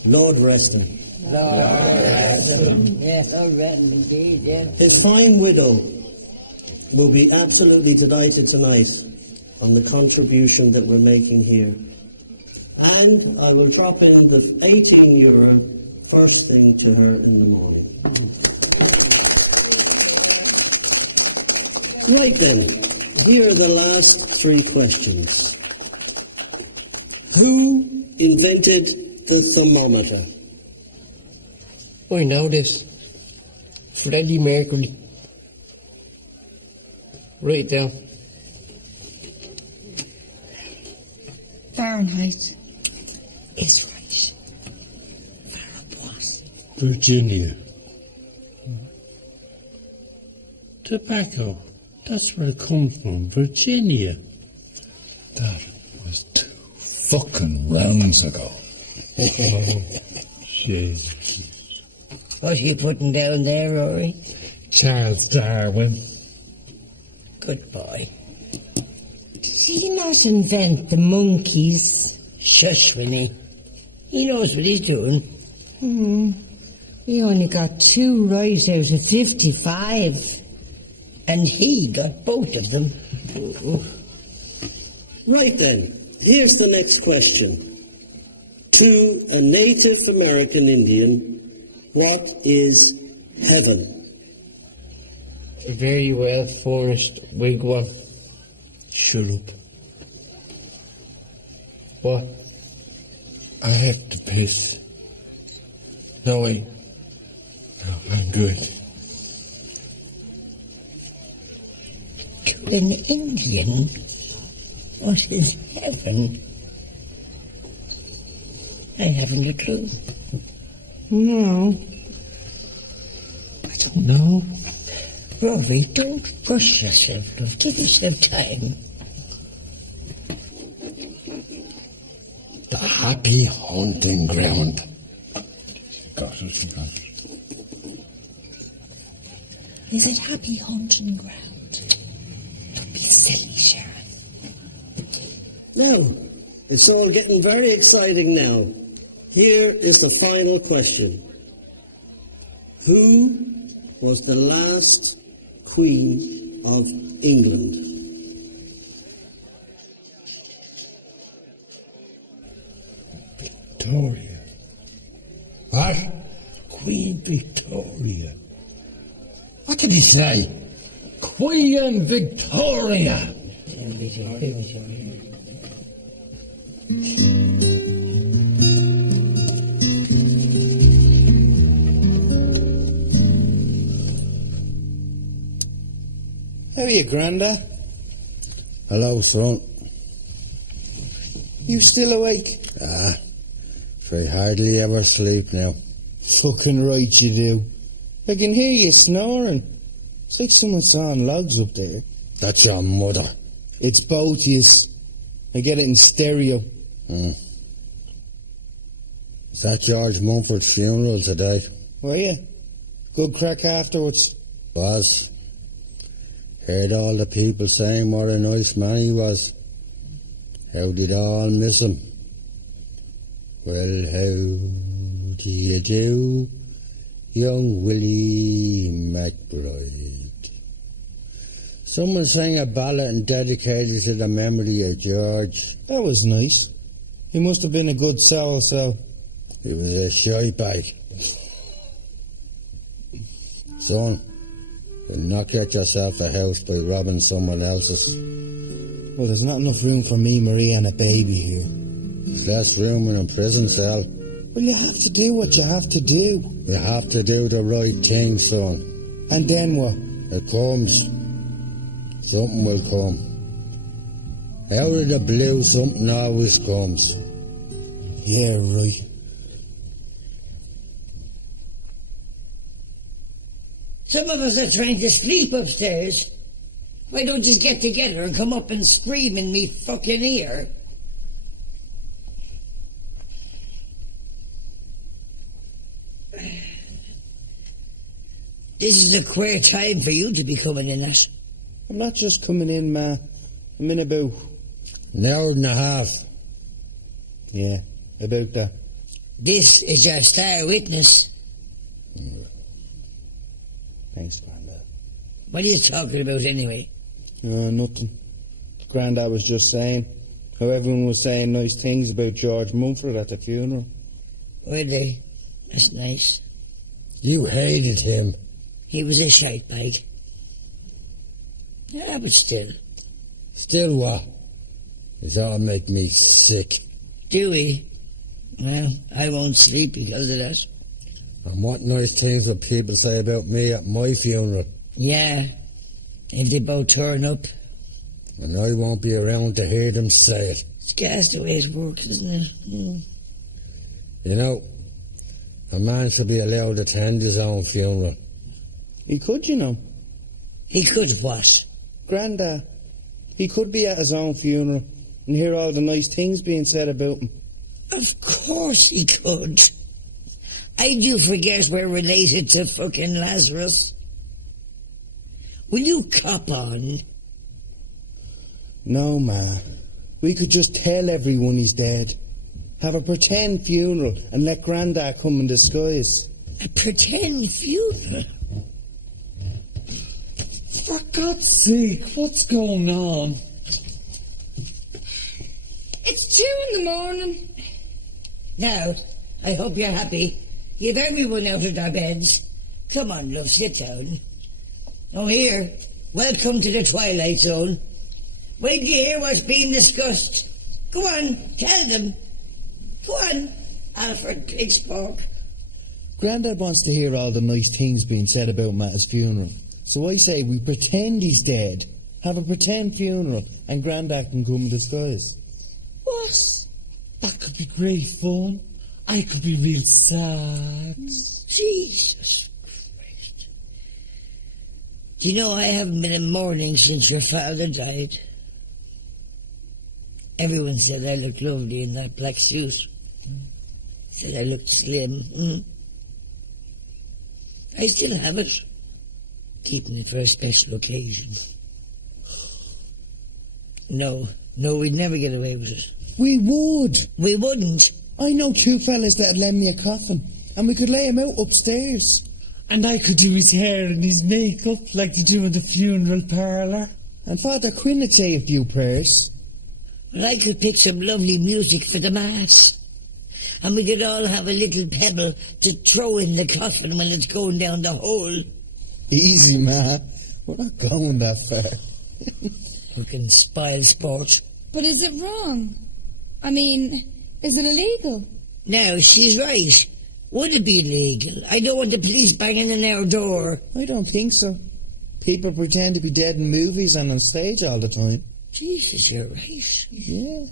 Lord rest him. Yes, Lord rest him indeed, yes. His fine widow will be absolutely delighted tonight on the contribution that we're making here. And I will drop in the €18 first thing to her in the morning. Right then, here are the last 3 questions. Who invented the thermometer? I know this. Freddie Mercury. Write it down. Fahrenheit is right. Virginia. Tobacco. That's where it comes from. Virginia. That was 2 fucking rounds ago. Jeez. What are you putting down there, Rory? Charles Darwin. Good boy. Did he not invent the monkeys? Shush, Winnie. He knows what he's doing. We only got 2 right out of 55. And he got both of them. Right then, here's the next question. To a Native American Indian, what is heaven? A very well furnished wigwam. Shut up. What? I have to piss. No, wait. No, I'm good. To an Indian, what is heaven? I haven't a clue. No. I don't know. Rory, don't rush yourself, love. Give yourself time. The happy hunting ground. Got it. Is it happy hunting ground? Don't be silly, Sharon. Now, it's all getting very exciting now. Here is the final question. Who was the last Queen of England? Victoria. What? Queen Victoria. What did he say? Queen Victoria. How are you, Granda? Hello, son. You still awake? I hardly ever sleep now. Fucking right you do. I can hear you snoring. It's like someone sawing logs up there. That's your mother. It's both yous. I get it in stereo. Was that George Mumford's funeral today? Were you? Good crack afterwards? Was. Heard all the people saying what a nice man he was. How did all miss him? Well, how do you do, young Willie McBride? Someone sang a ballad and dedicated it to the memory of George. That was nice. He must have been a good soul, so. He was a shy bag. Son, you'll not get yourself a house by robbing someone else's. Well, there's not enough room for me, Maria, and a baby here. There's less room in a prison cell. Well, you have to do what you have to do. You have to do the right thing, son. And then what? It comes. Something will come. Out of the blue, something always comes. Yeah, right. Some of us are trying to sleep upstairs. Why don't you just get together and come up and scream in me fucking ear? This is a queer time for you to be coming in at. I'm not just coming in, Ma. I'm in about... an hour and a half. Yeah, about that. This is your star witness. Thanks, Grandad. What are you talking about anyway? Nothing. Grandad was just saying how everyone was saying nice things about George Mumford at the funeral. Were they? That's nice. You hated him. He was a shite bag. Yeah, but still. Still what? It all make me sick. Do we? Well, I won't sleep because of that. And what nice things will people say about me at my funeral? Yeah, if they both turn up. And I won't be around to hear them say it. It's gas the way it works, isn't it? Mm. You know, a man should be allowed to attend his own funeral. He could, you know. He could what? Grandad. He could be at his own funeral and hear all the nice things being said about him. Of course he could. I do forget we're related to fucking Lazarus. Will you cop on? No, Ma. We could just tell everyone he's dead. Have a pretend funeral and let Grandad come in disguise. A pretend funeral? For God's sake, what's going on? It's 2 a.m. Now, I hope you're happy. You've everyone out of their beds. Come on, love, sit down. Oh, here. Welcome to the Twilight Zone. Wait till you hear what's being discussed. Go on, tell them. Go on, Alfred Pigspoke. Grandad wants to hear all the nice things being said about him at his funeral. So I say we pretend he's dead, have a pretend funeral, and Grandad can come in disguise. What? That could be great fun. I could be real sad. Jesus Christ. Do you know I haven't been in mourning since your father died? Everyone said I looked lovely in that black suit. Said I looked slim. I still have it. Keeping it for a special occasion. No, we'd never get away with it. We would. We wouldn't. I know 2 fellas that'd lend me a coffin, and we could lay him out upstairs. And I could do his hair and his makeup like they do in the funeral parlour. And Father Quinn would say a few prayers. Well, I could pick some lovely music for the Mass. And we could all have a little pebble to throw in the coffin when it's going down the hole. Easy, Ma. We're not going that far. Fucking spoil sport. But is it wrong? I mean, is it illegal? No, she's right. Would it be illegal? I don't want the police banging on our door. I don't think so. People pretend to be dead in movies and on stage all the time. Jesus, you're right. Yeah.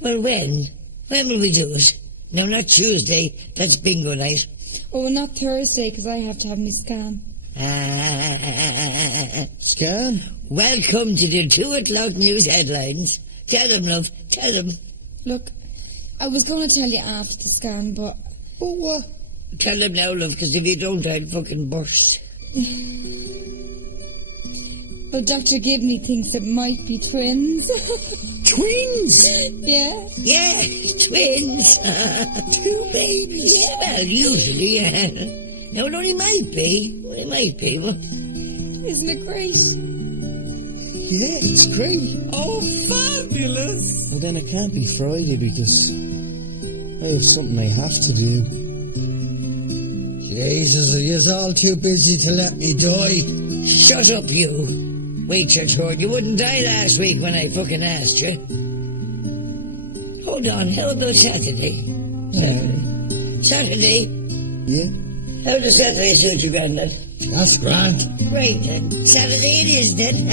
Well, when? When will we do it? No, not Tuesday. That's bingo night. Oh, well, not Thursday, because I have to have my scan. Scan? Welcome to the 2 o'clock news headlines. Tell them, love. Tell them. Look, I was going to tell you after the scan, but... Oh, what? Tell them now, love, because if you don't, I'll fucking burst. Well, Dr. Gibney thinks it might be twins. Twins? Yeah. Yeah, twins. 2 babies. Yeah, well, usually, yeah. No, it only might be. Well, it might be, but... Isn't it great? Yeah, it's great. Oh, fabulous! Well, then it can't be Friday because I have something I have to do. Jesus, are you all too busy to let me die? Shut up, you. Wait your turn. You wouldn't die last week when I fucking asked you. Hold on, how about Saturday? Saturday? Yeah. How does Saturday suit you, Grandad? That's grand. Right then. Saturday it is then.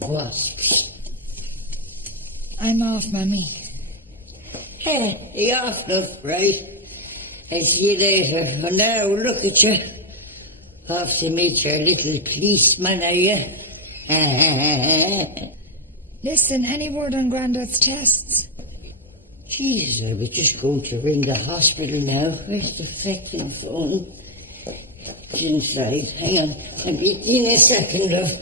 Wasps. I'm off, Mummy. Hey, you're off, love, right? I'll see you later. And now, look at you. Off to meet your little policeman, are you? Listen, any word on Grandad's tests? Jesus, I was just going to ring the hospital now. Where's the flecking phone? It's inside. Hang on. I'll be in a second, love.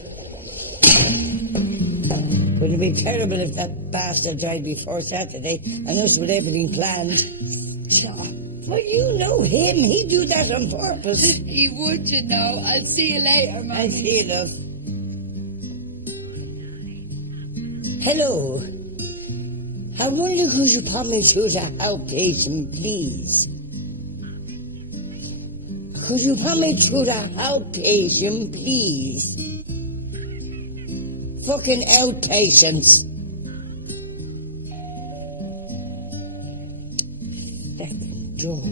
Would it be terrible if that bastard died before Saturday and us with everything planned? Well, you know him. He'd do that on purpose. He would, you know. I'll see you later, Mummy. I'll see you, love. Hello. I wonder could you put me through the outpatient, please? Could you put me through the outpatient, please? Fucking outpatients. Fucking door.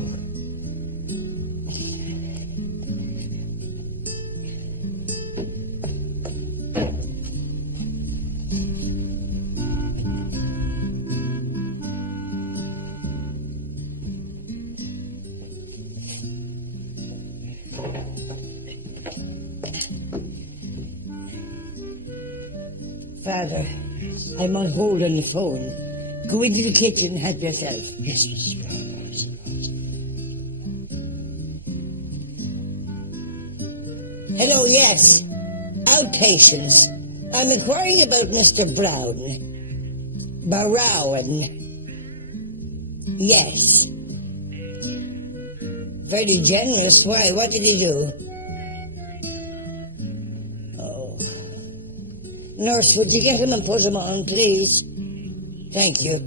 Father, I'm on hold on the phone. Go into the kitchen and help yourself. Yes, Mrs. Brown. Hello, yes. Outpatients. I'm inquiring about Mr. Brown. Brown. Yes. Very generous. Why? What did he do? Nurse, would you get him and put him on, please? Thank you.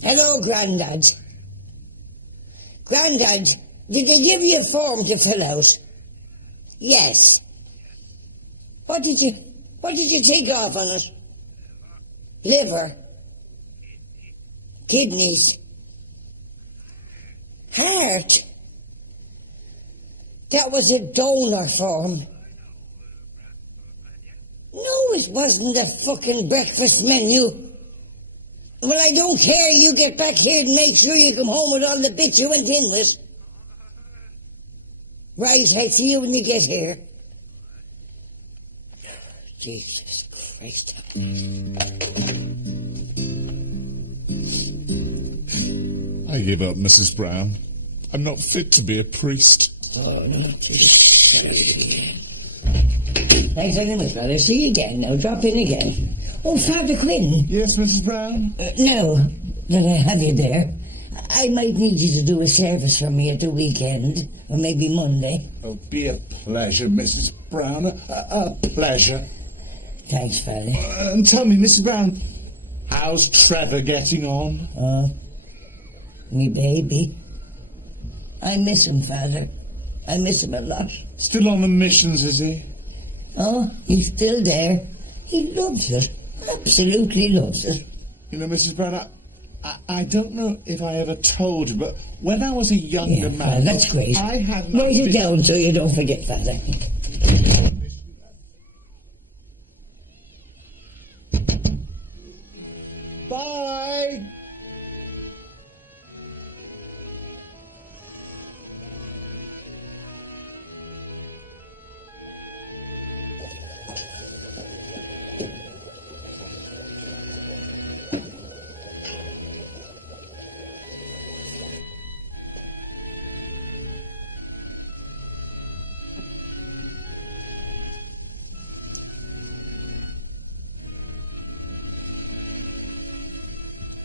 Hello, Grandad. Grandad, did they give you a form to fill out? Yes. What did you take off on it? Liver. Kidneys. Heart. That was a donor form. No, it wasn't a fucking breakfast menu. Well, I don't care. You get back here and make sure you come home with all the bits you went in with. Right, I'll see you when you get here. Jesus Christ. I give up, Mrs. Brown. I'm not fit to be a priest. Oh, no. Thanks very much, brother. See you again. Now, drop in again. Oh, Father Quinn. Yes, Mrs. Brown? Now that I have you there, I might need you to do a service for me at the weekend, or maybe Monday. Oh, be a pleasure, Mrs. Brown. A pleasure. Thanks, Father. And tell me, Mrs. Brown, how's Trevor getting on? Me baby. I miss him, Father. I miss him a lot. Still on the missions, is he? Oh, he's still there. He loves it. Absolutely loves it. You know, Mrs. Brown, I don't know if I ever told you, but when I was a younger man... Father, that's great. I had... Write it down so you don't forget, Father. Bye!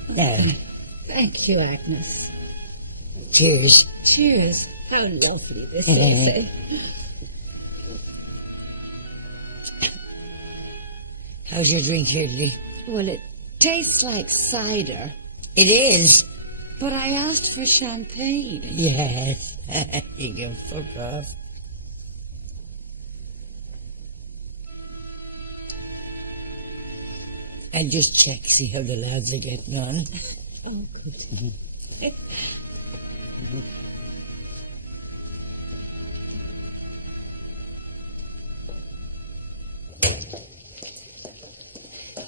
There. Thank you, Agnes. Cheers. Cheers. How lovely this is, eh? How's your drink, Hirdley? Well, it tastes like cider. It is. But I asked for champagne. Yes. You can fuck off. I'll just check, see how the lads are getting on. Oh, good.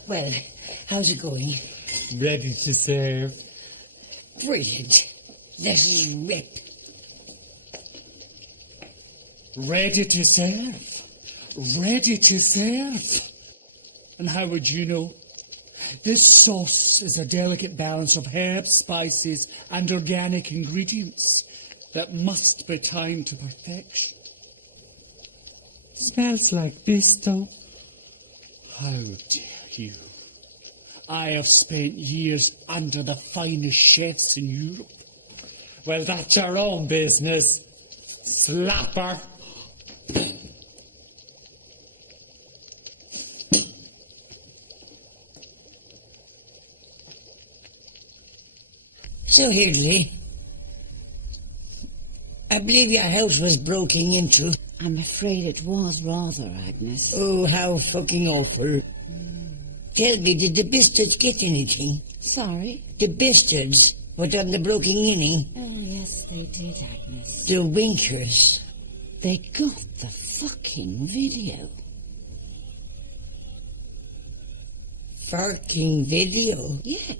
Well, how's it going? Ready to serve. Brilliant. Let us rip. Ready to serve. Ready to serve. And how would you know? This sauce is a delicate balance of herbs, spices, and organic ingredients that must be timed to perfection. Smells like bisto. How dare you? I have spent years under the finest chefs in Europe. Well, that's your own business, slapper. So, Hirdley, I believe your house was broken into. I'm afraid it was rather, Agnes. Oh, how fucking awful. Tell me, did the bastards get anything? Sorry? The bastards were done the broken inning. Oh, yes, they did, Agnes. The winkers. They got the fucking video. Fucking video? Yes.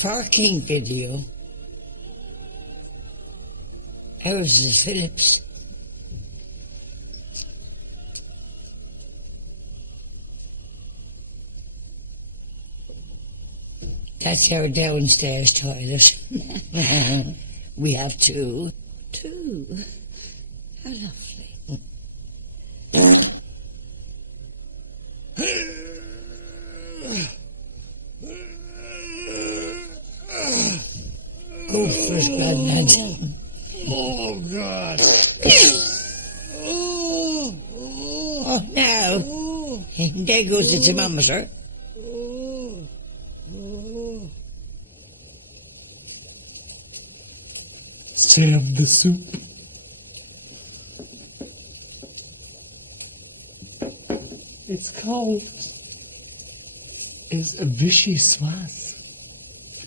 Fucking video? Ours is Phillips. That's our downstairs toilet. We have two. Two? How lovely. Go first, lad. Oh, God. Oh, now. There goes the thermometer. Serve the soup. It's cold. It's a vicious was.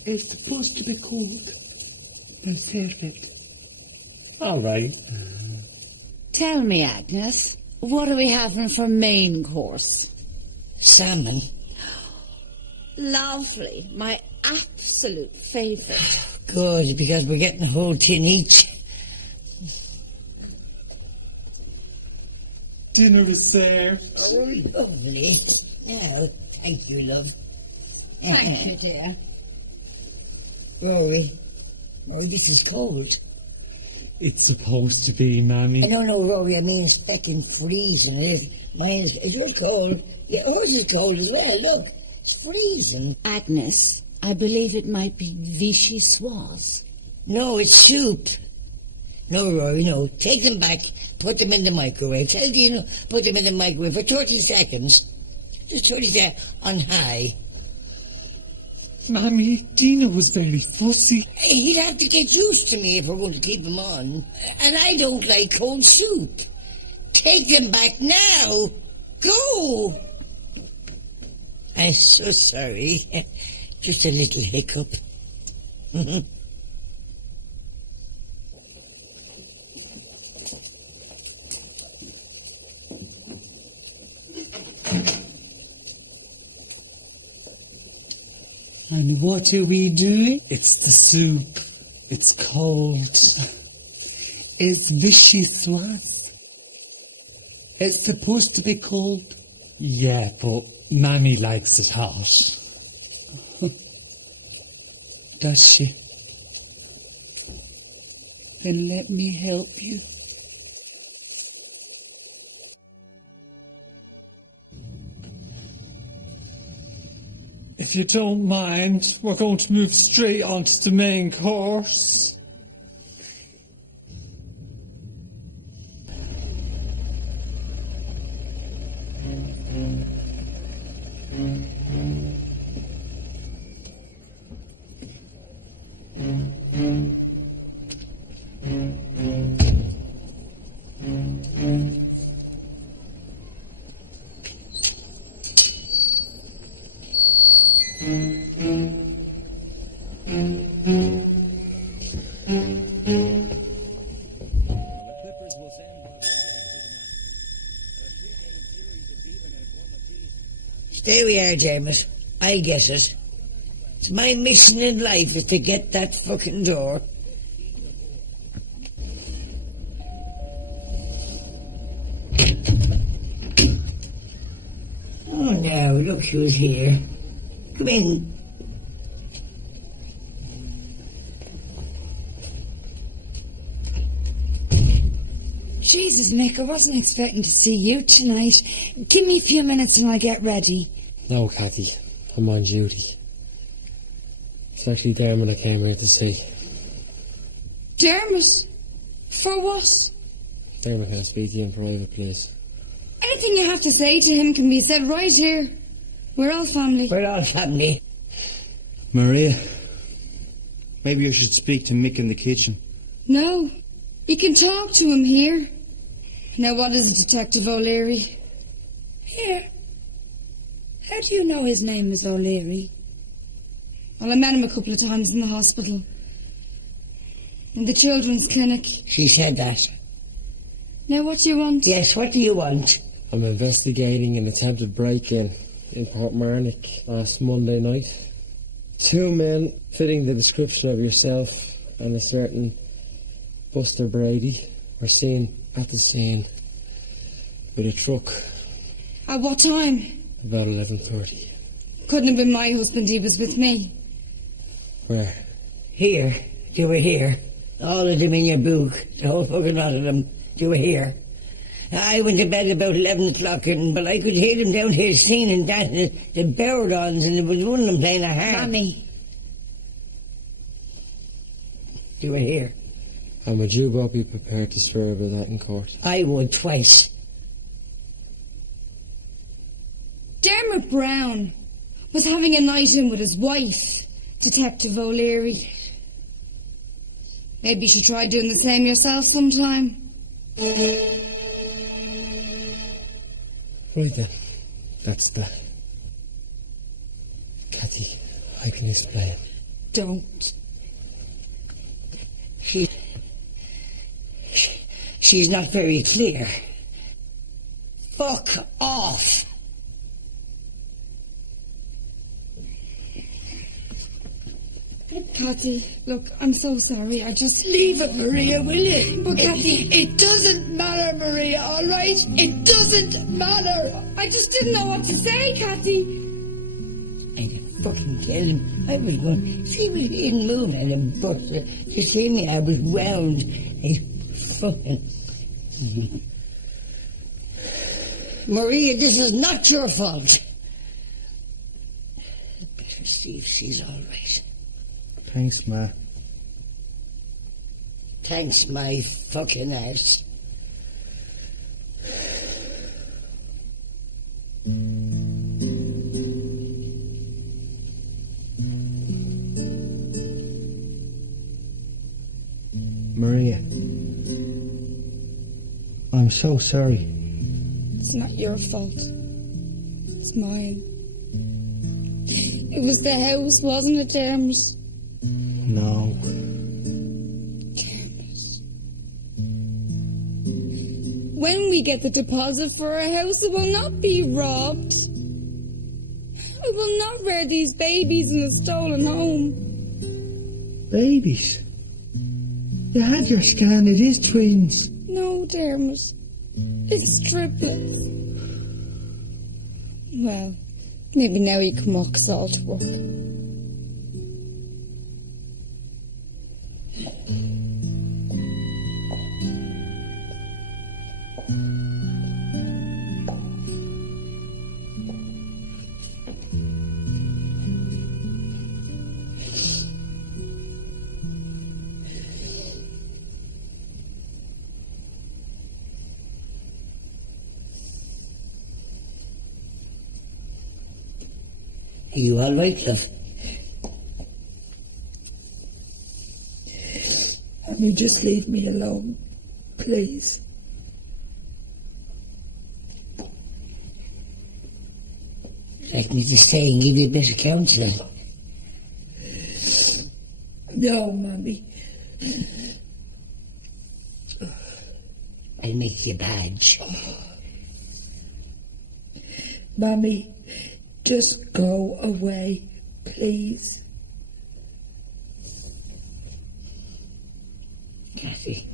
It's supposed to be cold. Now serve it. All right. Tell me, Agnes, what are we having for main course? Salmon. Lovely. My absolute favourite. Good, because we're getting a whole tin each. Dinner is served. Oh, lovely. Oh, thank you, love. Thank you, dear. Rory, this is cold. It's supposed to be, Mammy. No, Rory, I mean it's fucking freezing. Mine is yours cold. Yeah, yours is cold as well. Look, it's freezing. Agnes, I believe it might be vichy soise. No, it's soup. No, Rory, no. Take them back, put them in the microwave. Tell Dino, put them in the microwave for 30 seconds. Just 30 seconds on high. Mammy, Dino was very fussy. He'd have to get used to me if we're going to keep him on. And I don't like cold soup. Take them back now. Go. I'm so sorry. Just a little hiccup. And what are we doing? It's the soup. It's cold. It's vichyssoise. It's supposed to be cold. Yeah, but Mammy likes it hot. Does she? Then let me help you. If you don't mind, we're going to move straight on to the main course. There we are, Dermot. I get it. It's my mission in life is to get that fucking door. Oh, now, look who's here. Come in. Jesus, Mick, I wasn't expecting to see you tonight. Give me a few minutes and I'll get ready. No, Cathy. I'm on duty. It's actually Dermot I came here to see. Dermot? For what? Dermot, can I speak to you in private, please? Anything you have to say to him can be said right here. We're all family. We're all family. Maria, maybe you should speak to Mick in the kitchen. No. You can talk to him here. Now, what is it, Detective O'Leary? Here. How do you know his name is O'Leary? Well, I met him a couple of times in the hospital. In the children's clinic. She said that. Now, what do you want? Yes, what do you want? I'm investigating an attempted break-in in Port Mourning last Monday night. 2 men fitting the description of yourself and a certain Buster Brady were seen at the scene with a truck. At what time? About 11:30. Couldn't have been my husband, he was with me. Where? Here. They were here. All of them in your book. The whole fucking lot of them. They were here. I went to bed about 11 o'clock, but I could hear them down here singing and dancing the Bowerdons, and there was one of them playing a harp. Mammy. They were here. And would you both be prepared to swear about that in court? I would twice. Dermot Brown was having a night in with his wife, Detective O'Leary. Maybe you should try doing the same yourself sometime. Right then. That's that. Cathy, I can explain. Don't. She's not very clear. Fuck off. Cathy, look, I'm so sorry. I just... Leave it, Maria, will you? But Cathy... It doesn't matter, Maria, all right? It doesn't matter. I just didn't know what to say, Cathy. I could fucking kill him. I was going... See, we didn't move and a bus. You see me, I was wound. I fucking... Maria, this is not your fault. Better see if she's all right. Thanks, Ma. Thanks, my fucking arse. Maria, I'm so sorry. It's not your fault. It's mine. It was the house, wasn't it, Dermot? No. When we get the deposit for our house, it will not be robbed. I will not rear these babies in a stolen home. Babies? You had your scan, it is twins. No, Dermot. It's triplets. Well, maybe now you can walk us all to work. Are you all right, love? Can you just leave me alone, please? Like me to stay and give you a bit of counselling? No, Mummy. I'll make you a badge. Mummy, just go away, please. Kathy.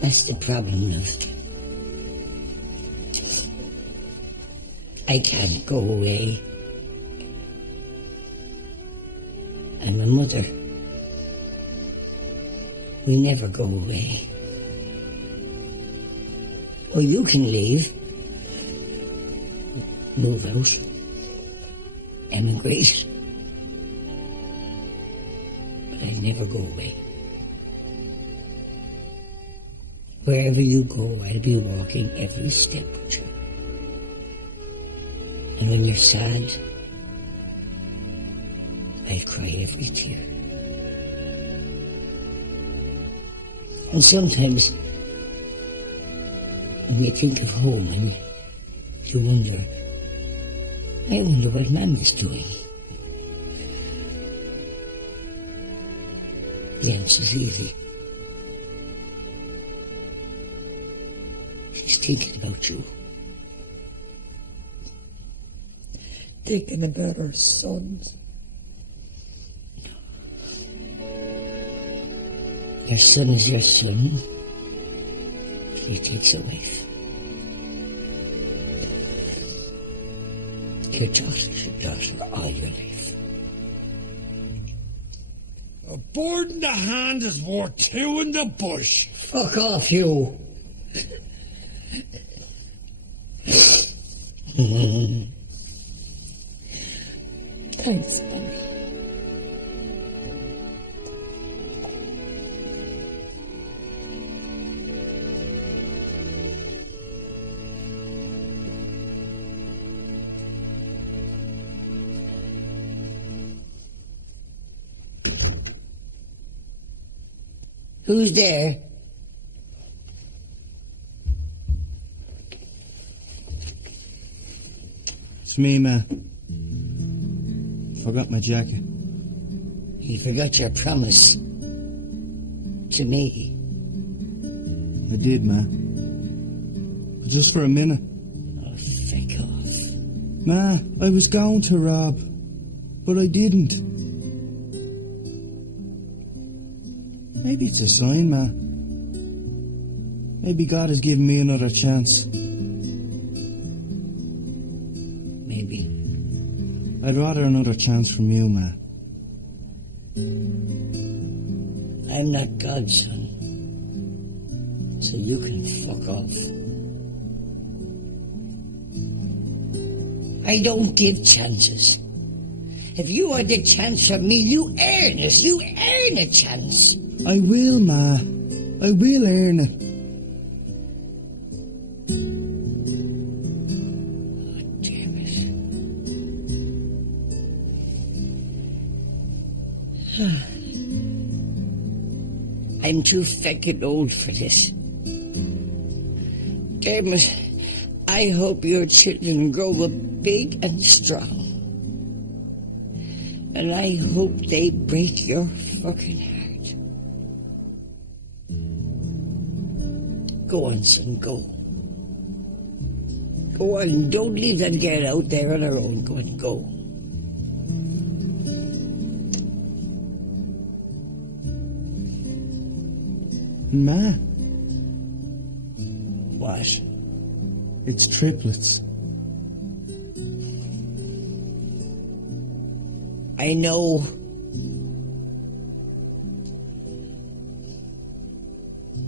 That's the problem, love. I can't go away. I'm a mother. We never go away. Oh, you can leave. Move out. Emigrate. But I'll never go away. Wherever you go, I'll be walking every step with you. And when you're sad, I'll cry every tear. And sometimes, when you think of home and you wonder, I wonder what Mama's doing. The answer's easy. She's thinking about you. Thinking about her sons. Your son is your son, till he takes a wife. Your daughter's your daughter all your life. A bird in the hand is worth two in the bush. Fuck off, you. Thanks, Mummy. Who's there? It's me, ma. Forgot my jacket. You forgot your promise to me. I did, ma. But just for a minute. Oh, feck off. Ma, I was going to rob, but I didn't. Maybe it's a sign, ma. Maybe God has given me another chance. Maybe. I'd rather another chance from you, ma. I'm not God, son. So you can fuck off. I don't give chances. If you had the chance from me, you earn it. You earn a chance. I will, Ma. I will earn it. I'm too feckin' old for this. Dermot, I hope your children grow up big and strong. And I hope they break your fucking heart. Go on, son, go. Go on, don't leave that girl out there on her own. Go on, go. Ma. What? It's triplets. I know.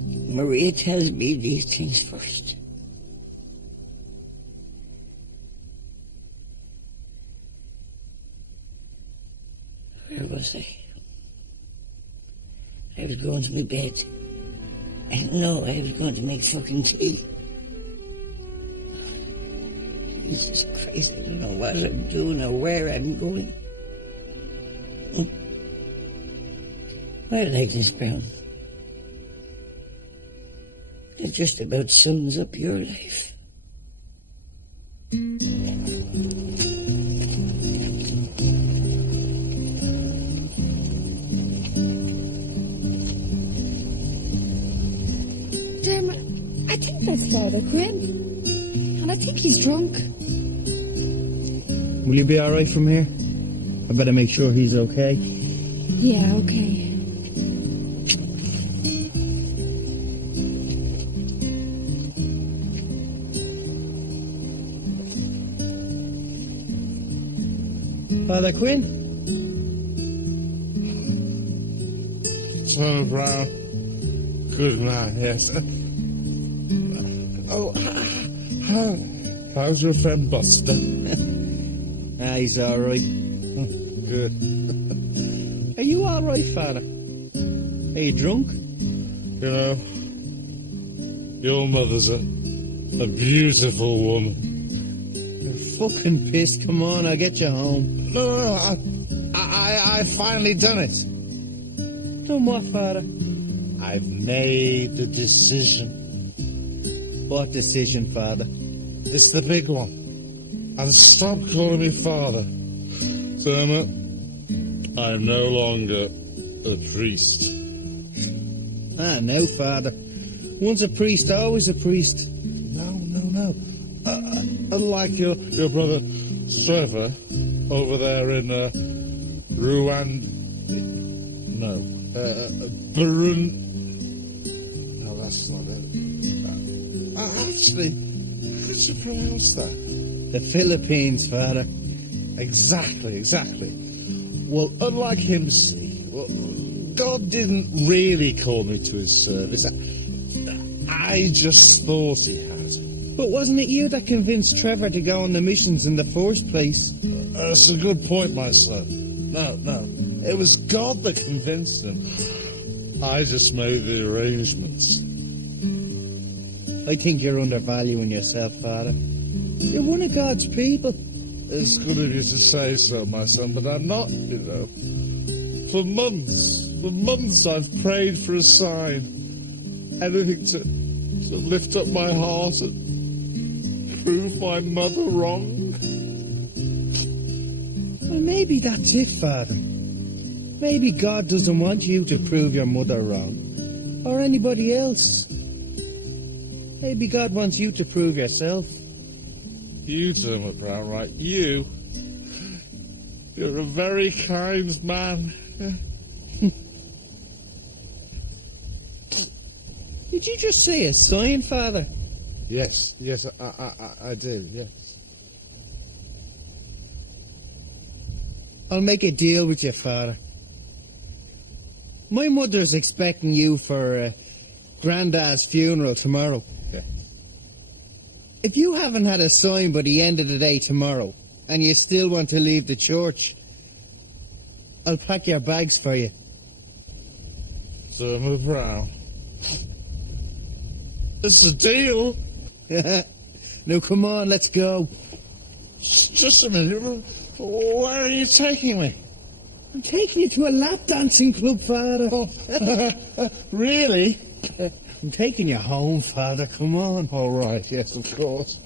Maria tells me these things first. Where was I? I was going to my bed. No, I was going to make fucking tea. Jesus Christ, I don't know what I'm doing or where I'm going. I like this, Brown. It just about sums up your life. Dermot, I think that's Father Quinn. And I think he's drunk. Will you be alright from here? I better make sure he's okay. Yeah, okay. Father Quinn? Father Brown. Good man, yes. Oh, how's your friend Buster? He's alright. Good. Are you alright, Father? Are you drunk? You know, your mother's a beautiful woman. You're fucking pissed. Come on, I'll get you home. No, I finally done it. Done what, Father? I've made the decision. What decision, Father? It's the big one. And stop calling me Father. Dermot, I'm no longer a priest. No, Father. Once a priest, always a priest. No. Unlike your brother Trevor over there in Burun. No, that's not it. Actually, how did you pronounce that? The Philippines, Father. Exactly. Well, unlike him, see, God didn't really call me to his service. I just thought he had. But wasn't it you that convinced Trevor to go on the missions in the first place? That's a good point, my son. No. It was God that convinced him. I just made the arrangements. I think you're undervaluing yourself, Father. You're one of God's people. It's good of you to say so, my son, but I'm not, you know. For months I've prayed for a sign. Anything to lift up my heart and prove my mother wrong. Well, maybe that's it, Father. Maybe God doesn't want you to prove your mother wrong. Or anybody else. Maybe God wants you to prove yourself. You, Dermot Brown, right? You're a very kind man. Did you just say a sign, Father? Yes, I did, yes. I'll make a deal with you, Father. My mother's expecting you for Grandad's funeral tomorrow. Yeah. If you haven't had a sign by the end of the day tomorrow, and you still want to leave the church, I'll pack your bags for you. So move around. It's a deal. Now come on, let's go. Just a minute. Where are you taking me? I'm taking you to a lap dancing club, Father. Really? I'm taking you home, Father. Come on. All right. Yes, of course.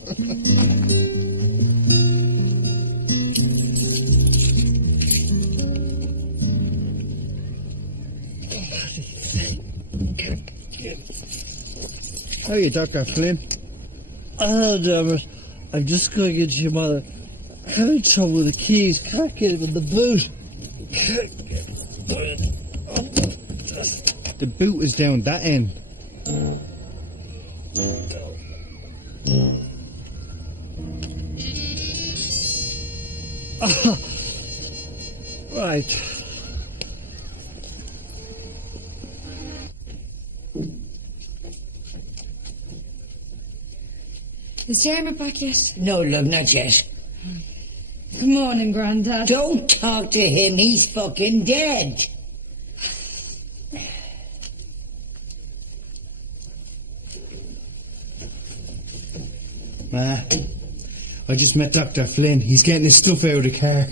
How are you, Dr. Flynn? Oh, damn it. I'm just going into your mother. Having trouble with the keys. Can't get them in the boot. The boot is down that end. Right. Is Jeremy back yet? No, love, not yet. Good morning, Grandad. Don't talk to him, he's fucking dead. Ma, I just met Dr. Flynn. He's getting his stuff out of the car.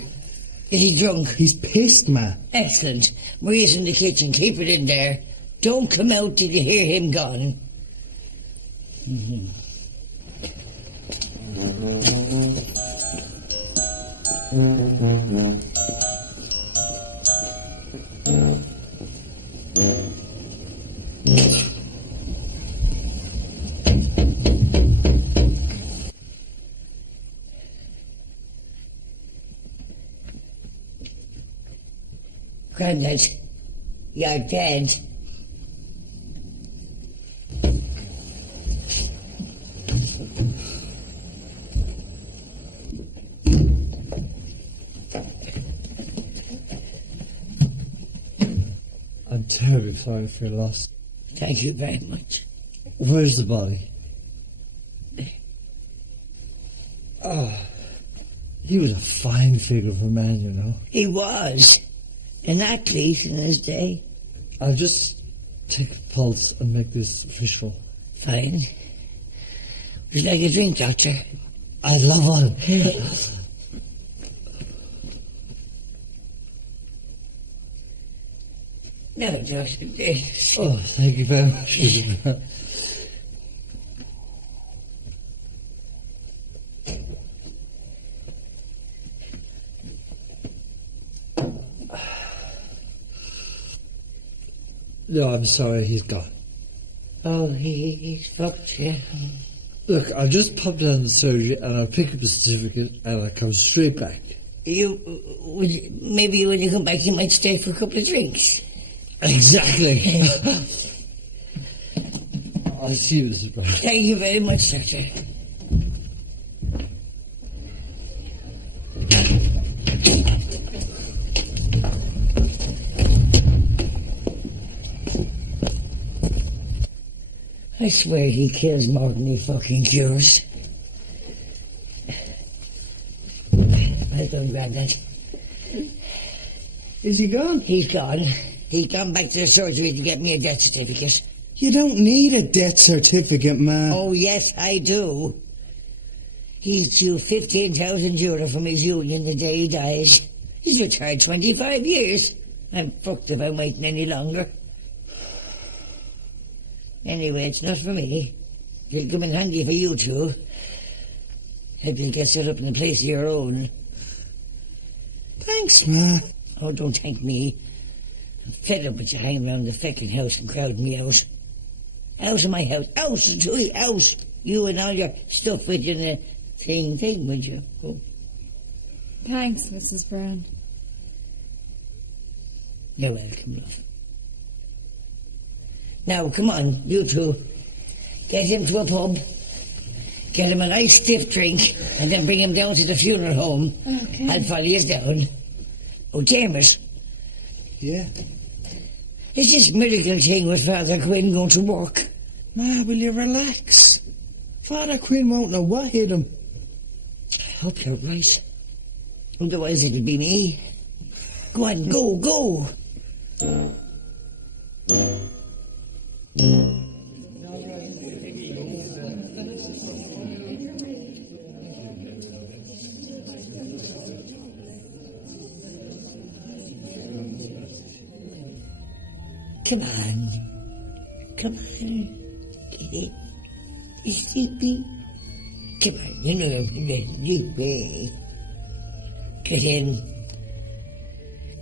Is he drunk? He's pissed, Ma. Excellent. Maria's in the kitchen, keep it in there. Don't come out till you hear him gone. Grandad, you're dead. I'm terribly sorry for your loss. Thank you very much. Where's the body? Oh, he was a fine figure of a man, you know. He was. An athlete in his day. I'll just take a pulse and make this official. Fine. Would you like a drink, Doctor? I love one. No, Doctor. Oh, thank you very much. No, I'm sorry, he's gone. Oh, he's fucked, yeah. Look, I'll just pop down to the surgery and I'll pick up a certificate and I'll come straight back. Maybe when you come back you might stay for a couple of drinks. Exactly. I'll see you, Mrs. Brown. Thank you very much, Doctor. I swear he kills more than he fucking cures. Well done, Grandad. Is he gone? He's gone. He's gone back to the surgery to get me a death certificate. You don't need a death certificate, Ma. Oh, yes, I do. He's due €15,000 from his union the day he dies. He's retired 25 years. I'm fucked if I'm waiting any longer. Anyway, it's not for me. It'll come in handy for you two. Hope you'll get set up in a place of your own. Thanks, Ma. Oh, don't thank me. I'm fed up with you hanging around the feckin' house and crowding me out. Out of my house. Out. You and all your stuff with you and the thing with you. Go. Thanks, Mrs. Brown. You're welcome, love. Now, come on, you two. Get him to a pub. Get him a nice stiff drink, and then bring him down to the funeral home. Okay. I'll follow you down. Oh, James. Yeah? Is this miracle thing with Father Quinn going to work? Ma, will you relax? Father Quinn won't know what hit him. I hope you're right. Otherwise it'll be me. Go on, go. Come on. Get in. You sleepy? Come on, you know you way. Get in.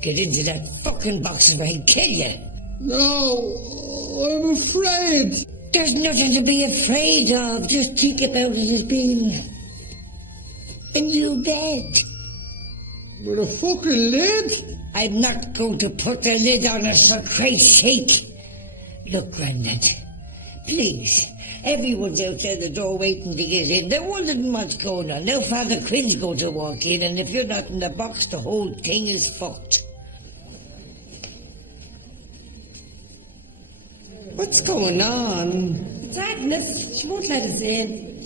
Get into that fucking box or I'll kill you. No, I'm afraid. There's nothing to be afraid of. Just think about it as being a new bed. With a fucking lid? I'm not going to put the lid on it for Christ's sake. Look, Grandad, please. Everyone's outside the door waiting to get in. They're wondering what's going on. Now Father Quinn's going to walk in, and if you're not in the box, the whole thing is fucked. What's going on? It's Agnes. She won't let us in.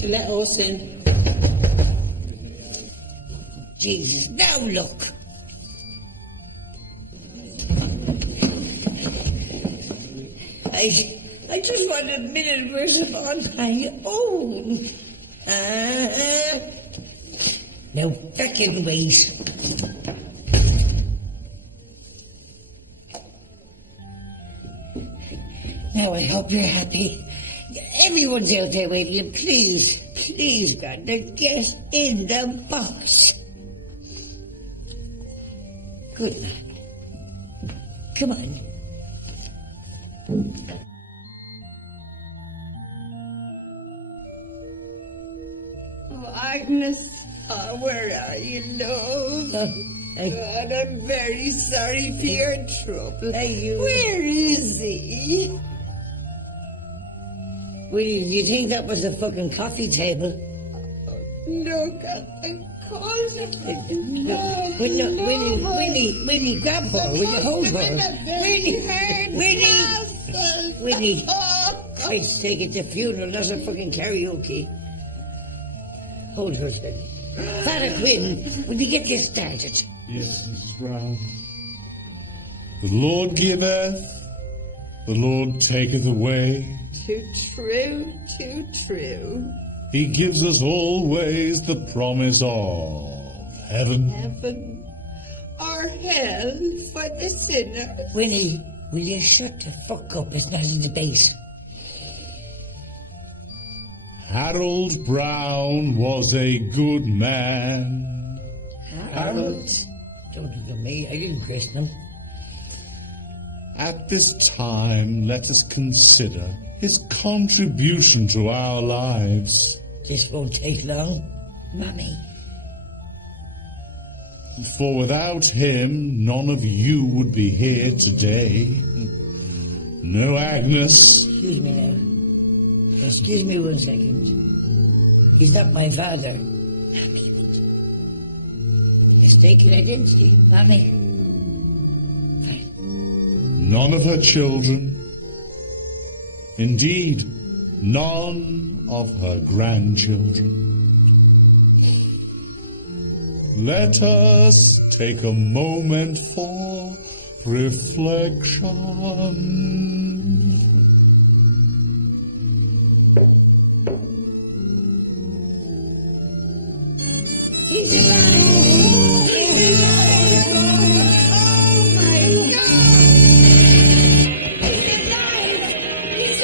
She let us in. Jesus, now look. I just want a minute worth of on my own. Now back in ways. Now I hope you're happy. Everyone's out there waiting. And please, God, get in the box. Good man. Come on. Oh, Agnes, where are you, love? God, I'm very sorry for your trouble. Where is he? Willie, do you think that was a fucking coffee table? Look, of course. Winnie, grab her. Will you hold her? Winnie. Christ's sake, it's a funeral, not a fucking karaoke. Hold her, Sven. Father Quinn, will you get this started? Yes, Mrs. Brown. The Lord giveth, the Lord taketh away. Too true, too true. He gives us always the promise of heaven. Heaven or hell for the sinner. Winnie, will you shut the fuck up? It's not a debate. Harold Brown was a good man. Harold? Don't look at me. I didn't christen him. At this time, let us consider his contribution to our lives. This won't take long, Mummy. For without him, none of you would be here today. No, Agnes. Excuse me now. Excuse me 1 second. He's not my father. Mistaken identity, Mommy. Fine. None of her children. Indeed, none of her grandchildren. Let us take a moment for reflection. He's alive! He's alive! Oh my God! He's alive! He's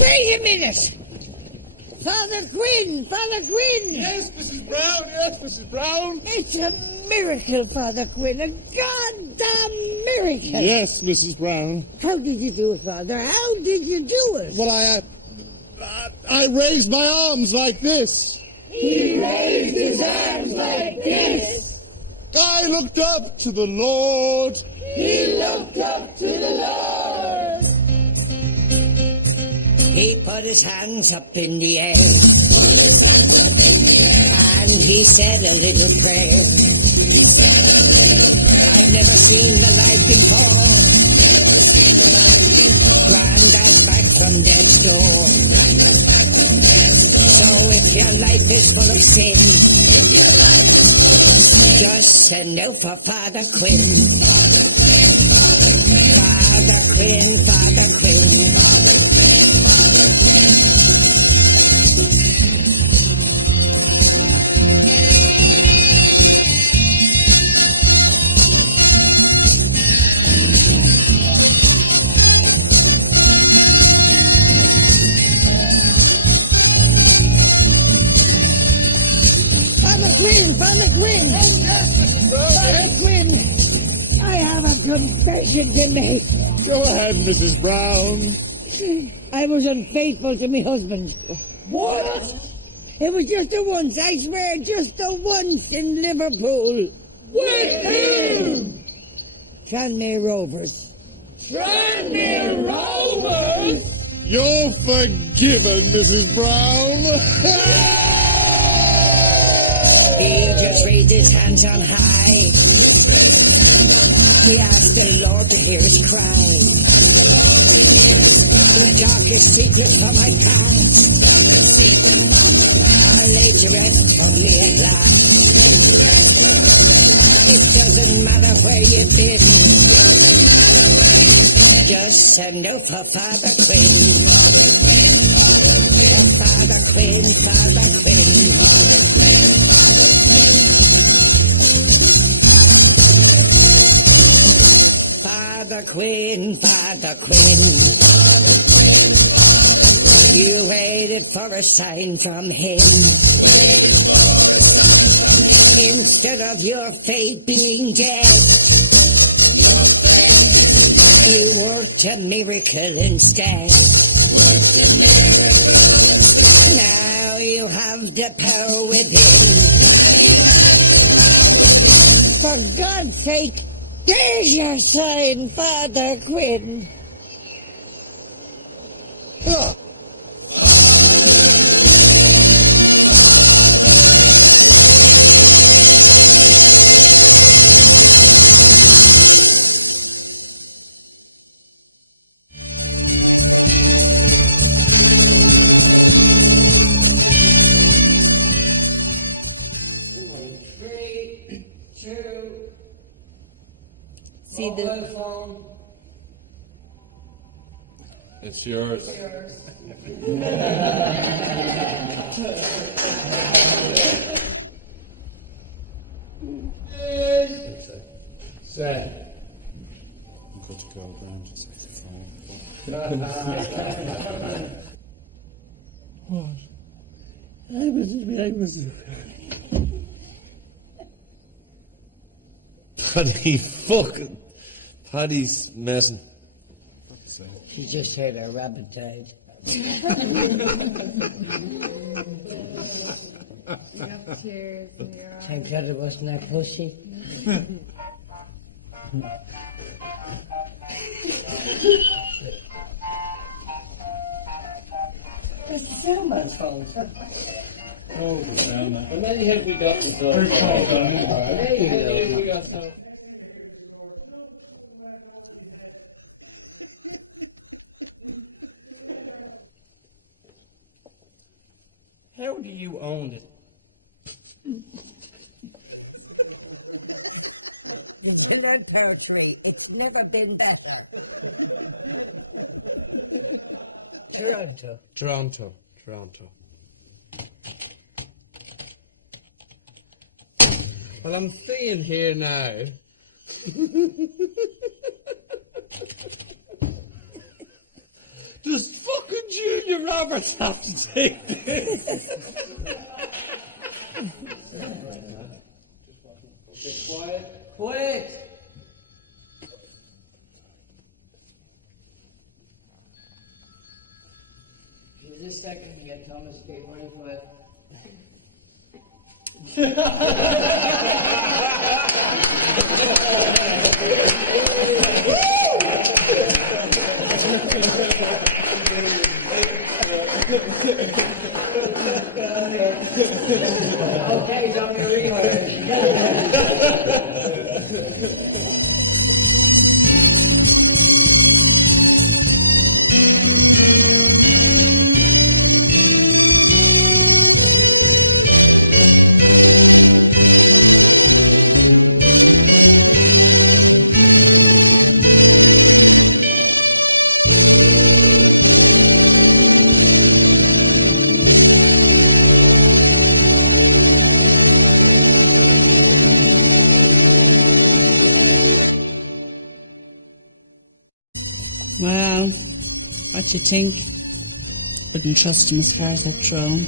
Wait a minute! Father Quinn! Father Quinn! Yes, Mrs. Brown! Yes, Mrs. Brown! It's a miracle, Father Quinn! A goddamn miracle! Yes, Mrs. Brown. How did you do it, Father? How did you do it? Well, I raised my arms like this. He raised his arms like this. I looked up to the Lord. He looked up to the Lord. He put his hands up in the air and he said a little prayer. I've never seen the light before. Granddad's back from death's door. So if your life is full of sin, just send out for Father Quinn. Father Quinn, Father Quinn. Father Quinn! Father Quinn! I have a confession to make. Go ahead, Mrs. Brown. I was unfaithful to my husband. What? It was just the once, I swear, just the once in Liverpool. With who? Tranmere Rovers. Tranmere Rovers? You're forgiven, Mrs. Brown. He just raised his hands on high. He asked the Lord to hear his cry. He talked his secrets from my past. I laid to rest only at last. It doesn't matter where you've been. Just send out for Father Quinn. For Father Quinn, Father Quinn. Father Quinn, Father Quinn, you waited for a sign from him. Instead of your fate being dead, you worked a miracle instead. Now you have the power within. For God's sake, there's your sign, Father Quinn. See the phone. It's yours. Say. I'm good to go, Graham. Just with the phone. What? I was. Paddy's messing. She just heard her rabbit died. Thank God it wasn't that pussy. It's the soundman's phone, sir. Oh, the sound. How many have we got? How do you own it? It's a low territory. It's never been better. Toronto. Well, I'm seeing here now. Does fucking Julia Roberts have to take this? Quiet! Give us a second to get Thomas K. 25. Well, what you think? Wouldn't trust him as far as I'd throw him.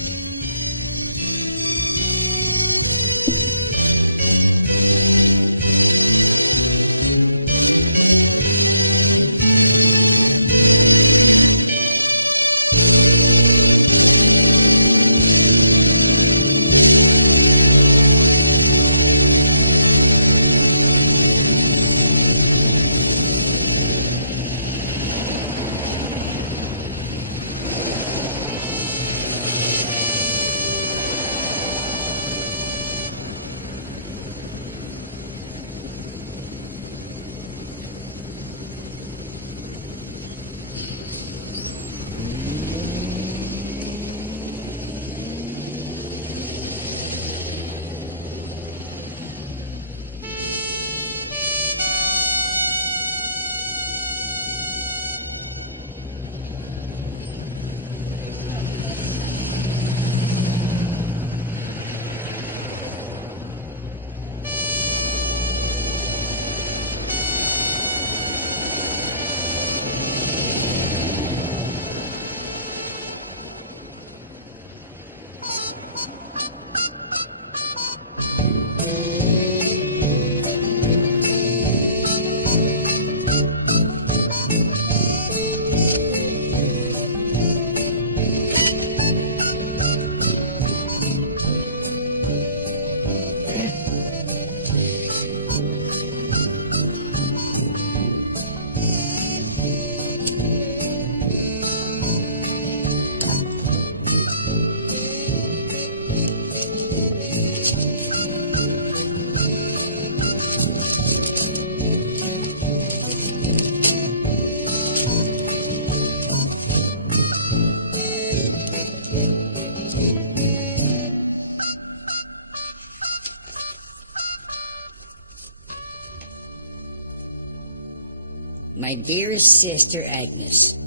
My dearest sister Agnes,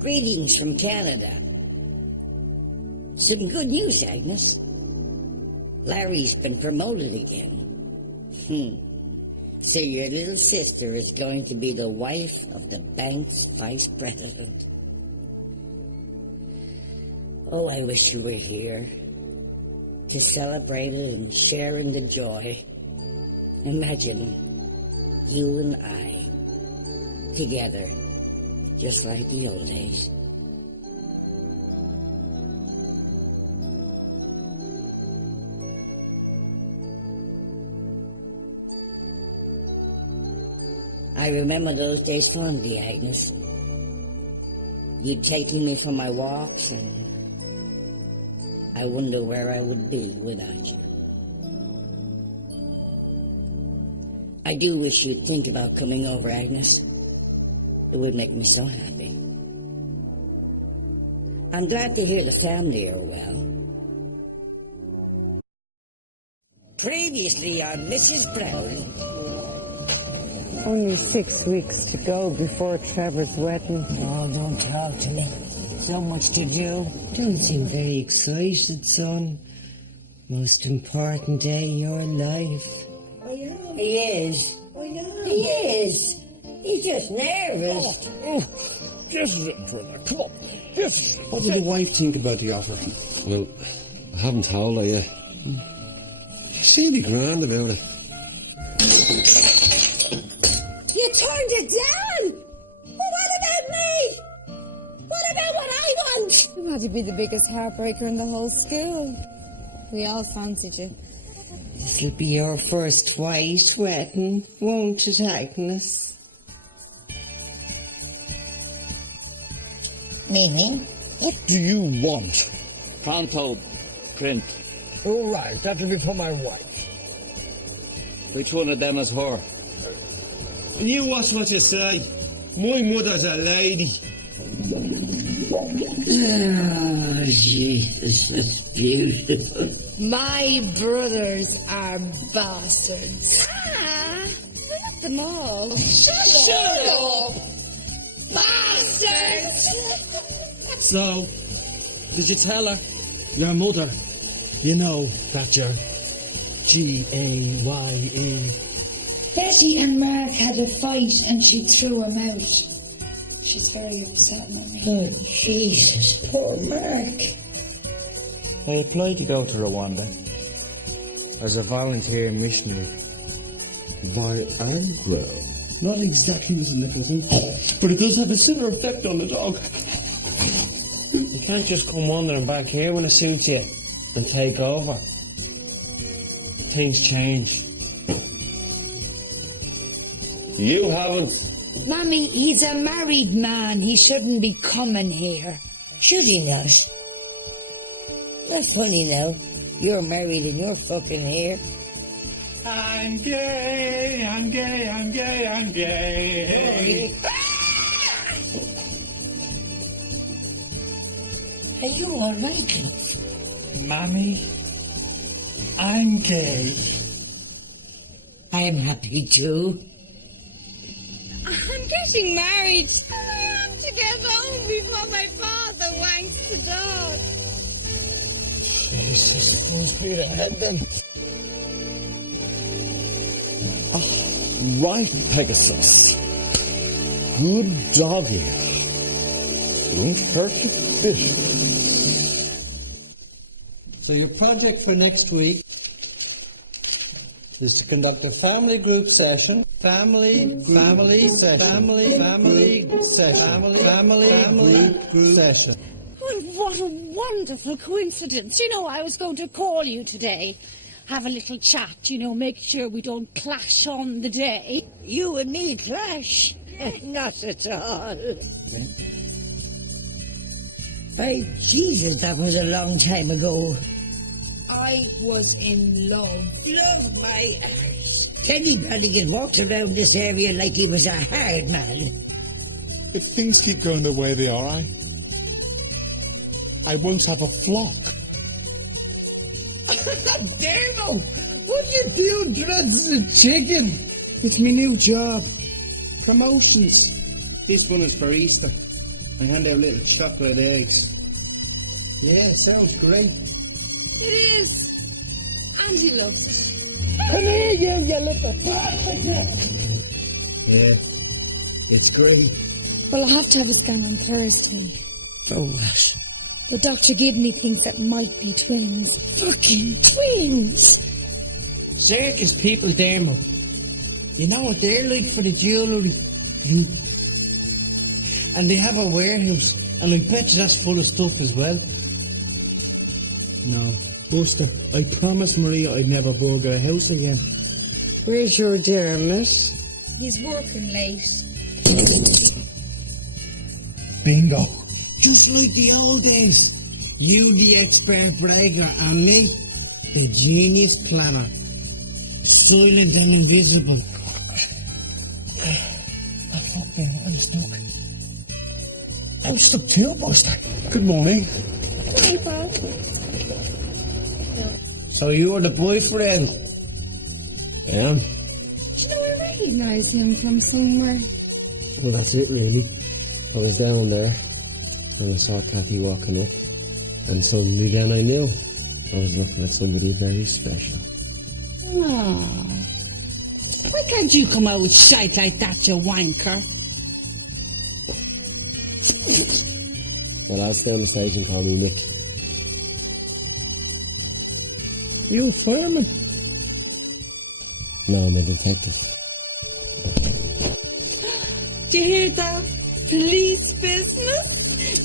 greetings from Canada. Some good news, Agnes. Larry's been promoted again. So your little sister is going to be the wife of the bank's vice president. Oh, I wish you were here to celebrate it and share in the joy. Imagine you and I together, just like the old days. I remember those days fondly, Agnes. You taking me for my walks, and I wonder where I would be without you. I do wish you'd think about coming over, Agnes. It would make me so happy. I'm glad to hear the family are well. Previously on Mrs. Brown. Only 6 weeks to go before Trevor's wedding. Oh, don't talk to me. So much to do. Don't seem very excited, son. Most important day of your life. I know. He is. I know. He is. He's just nervous. Yes, Trevor, come on. Yes. What did the wife think about the offer? Well, I haven't told her yet. She's really grand about it. You turned it down? Well, what about me? What about what I want? You had to be the biggest heartbreaker in the whole school. We all fancied you. This'll be your first white wedding, won't it, Agnes? Meaning? What do you want? Pronto, print. All right, that'll be for my wife. Which one of them is her? And you watch what you say. My mother's a lady. Oh, Jesus, that's beautiful. My brothers are bastards. Not them all. Shut up! Bastards! So, did you tell her? Your mother. You know that you're G-A-Y-E. Betty and Mark had a fight and she threw him out. She's very upset with me. Oh, Jesus, poor Mark. I applied to go to Rwanda as a volunteer missionary. Viagra. Not exactly, Mr. Nicholson, but it does have a similar effect on the dog. You can't just come wandering back here when it suits you and take over. Things change. You haven't. Mommy, he's a married man. He shouldn't be coming here. Should he not? Not funny now. You're married and you're fucking here. I'm gay, I'm gay, I'm gay, I'm gay. Are you all right, love? Mommy, I'm gay. I'm happy too. I'm getting married. I have to get home before my father wanks the dog. Jesus, must be the head then. Right, Pegasus. Good doggy. Won't hurt you a bit. So your project for next week is to conduct a family group session. Family session. Family group session. Well, what a wonderful coincidence. You know, I was going to call you today. Have a little chat, you know, make sure we don't clash on the day. You and me clash? Not at all. By Jesus, that was a long time ago. I was in love. Love my arse. Teddy Brannigan walks around this area like he was a hard man. If things keep going the way they are, I won't have a flock. Demo! What you do, dreads the chicken? It's my new job. Promotions. This one is for Easter. I hand out little chocolate eggs. Yeah, sounds great. It is. And he loves it. Come here, you little bastard! Yeah, it's great. Well, I have to have a scan on Thursday. For what? The Dr. Gibney thinks it might be twins. Fucking twins! Circus people, Dermo. You know what they're like for the jewellery? And they have a warehouse, and I bet you that's full of stuff as well. No, Buster, I promised Maria I'd never burgle a house again. Where's your Dermot? He's working late. Bingo. Just like the old days. You the expert bragger and me, the genius planner. Silent and invisible. Oh, fuck me, I'm stuck. I'm stuck too, Buster. Good morning. Hey, Bob. So you're the boyfriend? I am. Do you know, I recognise him from somewhere. Well, that's it, really. I was down there, and I saw Kathy walking up, and suddenly then I knew I was looking at somebody very special. Oh. Why can't you come out with shite like that, you wanker? The lads down the station call me Nick. You fireman? No, I'm a detective. Do you hear that? Police business?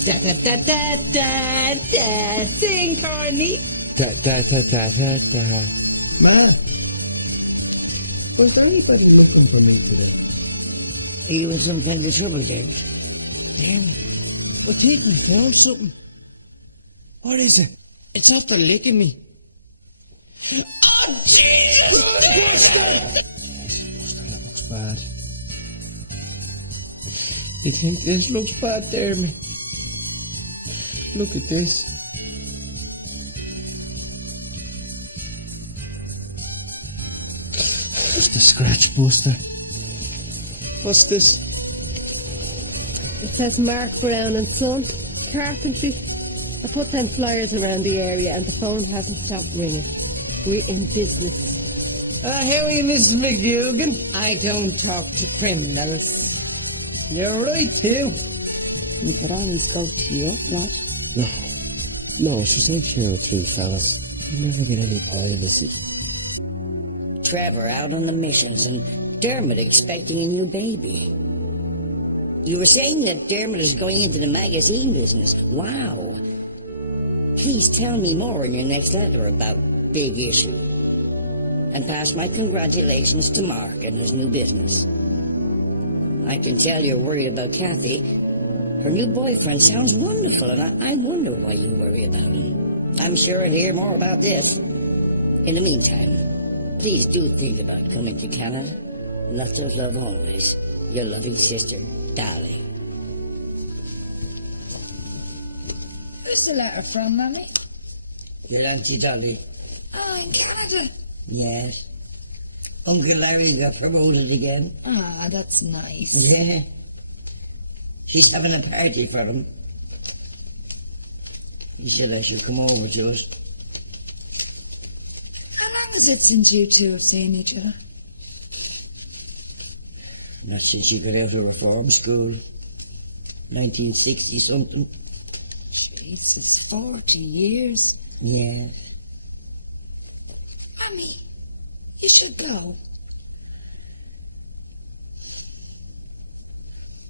Da da da da da da. Sing, Carney. Da da da da da da. Man, was anybody looking for me today? Are you in some kind of trouble, James? Damn it. I think I found something. What is it? It's after licking me. Oh, Jesus! Buster, that looks bad. You think this looks bad there, me? Look at this. Just a scratch, Buster. What's this? It says Mark Brown and Son, carpentry. I put them flyers around the area and the phone hasn't stopped ringing. We're in business. How are you, Mrs. McGilgan? I don't talk to criminals. You're right, too. You could always go to your flat. No, she's like here with three fellas. You never get any privacy. Trevor out on the missions and Dermot expecting a new baby. You were saying that Dermot is going into the magazine business. Wow. Please tell me more in your next letter about Big Issue. And pass my congratulations to Mark and his new business. I can tell you're worried about Kathy. Her new boyfriend sounds wonderful, and I wonder why you worry about him. I'm sure I'll hear more about this. In the meantime, please do think about coming to Canada. Lots of love always. Your loving sister, Dolly. Who's the letter from, Mummy? Your Auntie Dolly. Oh, in Canada. Yes. Uncle Larry got promoted again. Ah, that's nice. Yeah. She's having a party for him. He said I should come over to us. How long is it since you two have seen each other? Not since you got out of reform school. 1960-something. Jesus, 40 years. Yes. Mummy, you should go.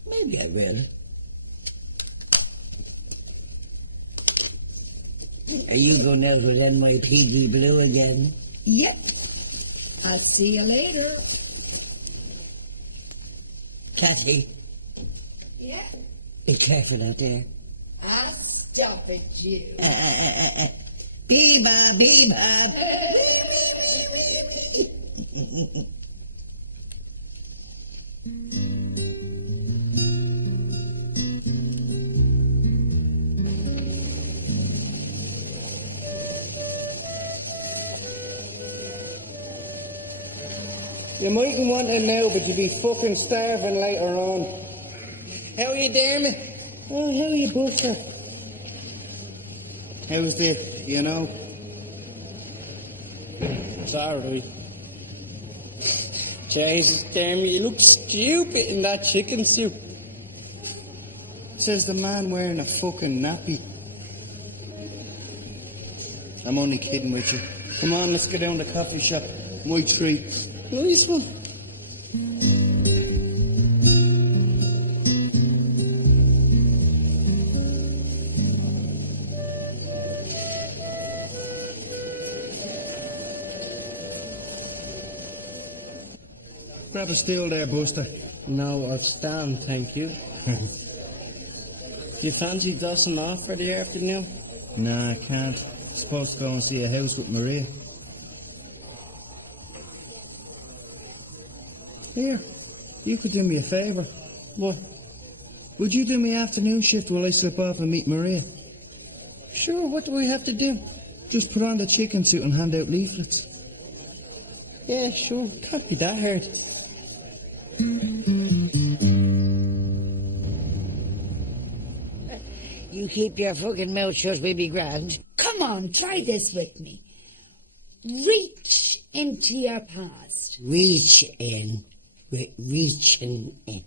Maybe I will. Are you going out with NYPD Blue again? Yep. I'll see you later. Cathy, Yeah. be careful out there. I'll stop it, you. Bee-bop, bee-bop. You mightn't want it now, but you'll be fucking starving later on. How are you, Dermot? Oh, how are you, Buster? How's the, It's alright. Jesus, Dermot, you look stupid in that chicken soup. Says the man wearing a fucking nappy. I'm only kidding with you. Come on, let's go down to the coffee shop. My treat. Nice one. Grab a stool there, Buster. No, I'll stand, thank you. Do you fancy dusting off for the afternoon? Nah, I can't. Supposed to go and see a house with Maria. Here, you could do me a favour. What? Would you do me afternoon shift while I slip off and meet Maria? Sure, what do we have to do? Just put on the chicken suit and hand out leaflets. Yeah, sure, can't be that hard. You keep your fucking mouth shut, baby grand. Come on, try this with me. Reach into your past. Reach in. Reaching in.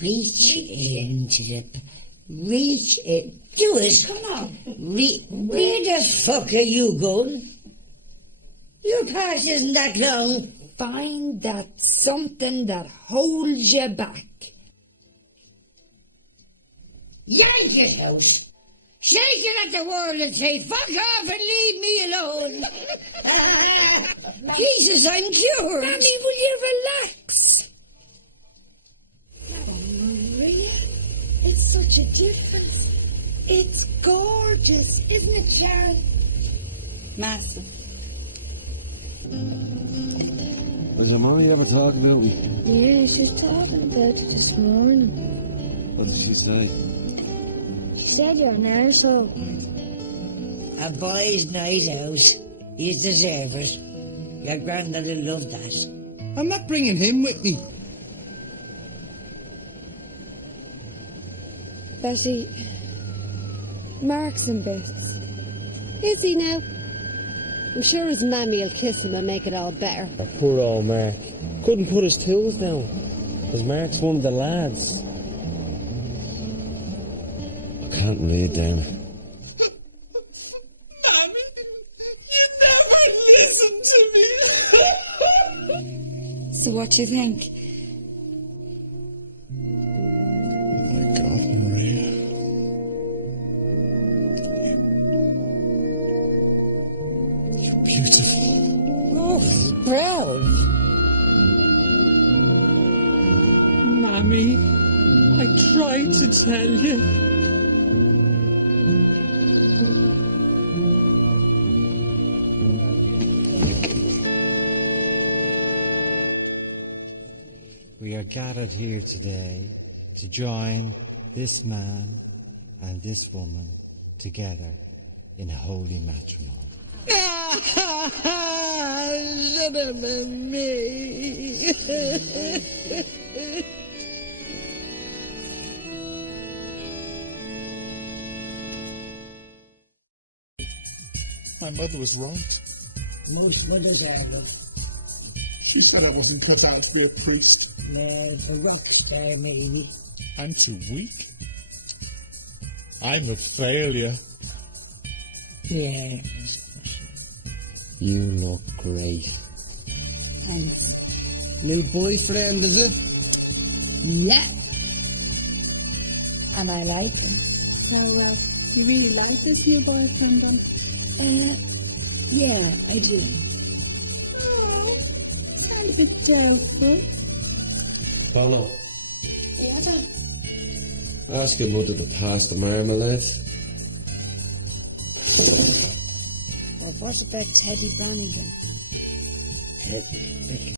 Reach into the... Reach in. Do it. Come on. Where the fuck are you going? Your past isn't that long. Find that something that holds you back. Yank it out. Shake it at the world and say, fuck off and leave me alone. Jesus, I'm cured. Mammy, will you relax? Maria, it's such a difference. It's gorgeous, isn't it, Sharon? Massive. Was your mommy ever talking about me? Yeah, she was talking about it this morning. What did she say? She said you're an arsehole. A boy's night out. You deserve it. Your granddad will love that. I'm not bringing him with me. Betty, Mark's in bits. Is he now? I'm sure his mammy will kiss him and make it all better. Oh, poor old Mark. Couldn't put his tools down. Because Mark's one of the lads. I can't read, damn it. So what do you think? Oh my God, Maria. You're beautiful. Oh, he's proud. Mammy, I tried to tell you. We are gathered here today to join this man and this woman together in holy matrimony. Should have been me. My mother was right. Most mothers are, but She said I wasn't cut out to be a priest. no, a rock star maybe. I'm too weak. I'm a failure. Yeah. You look great. Thanks. New boyfriend, is it? Yeah. And I like him. So, you really like this new boyfriend then? Yeah, I do. Oh, sound a bit doubtful. Bono, Yeah, though. ask your mother to pass the marmalade. Well, what about Teddy Brannigan? Teddy.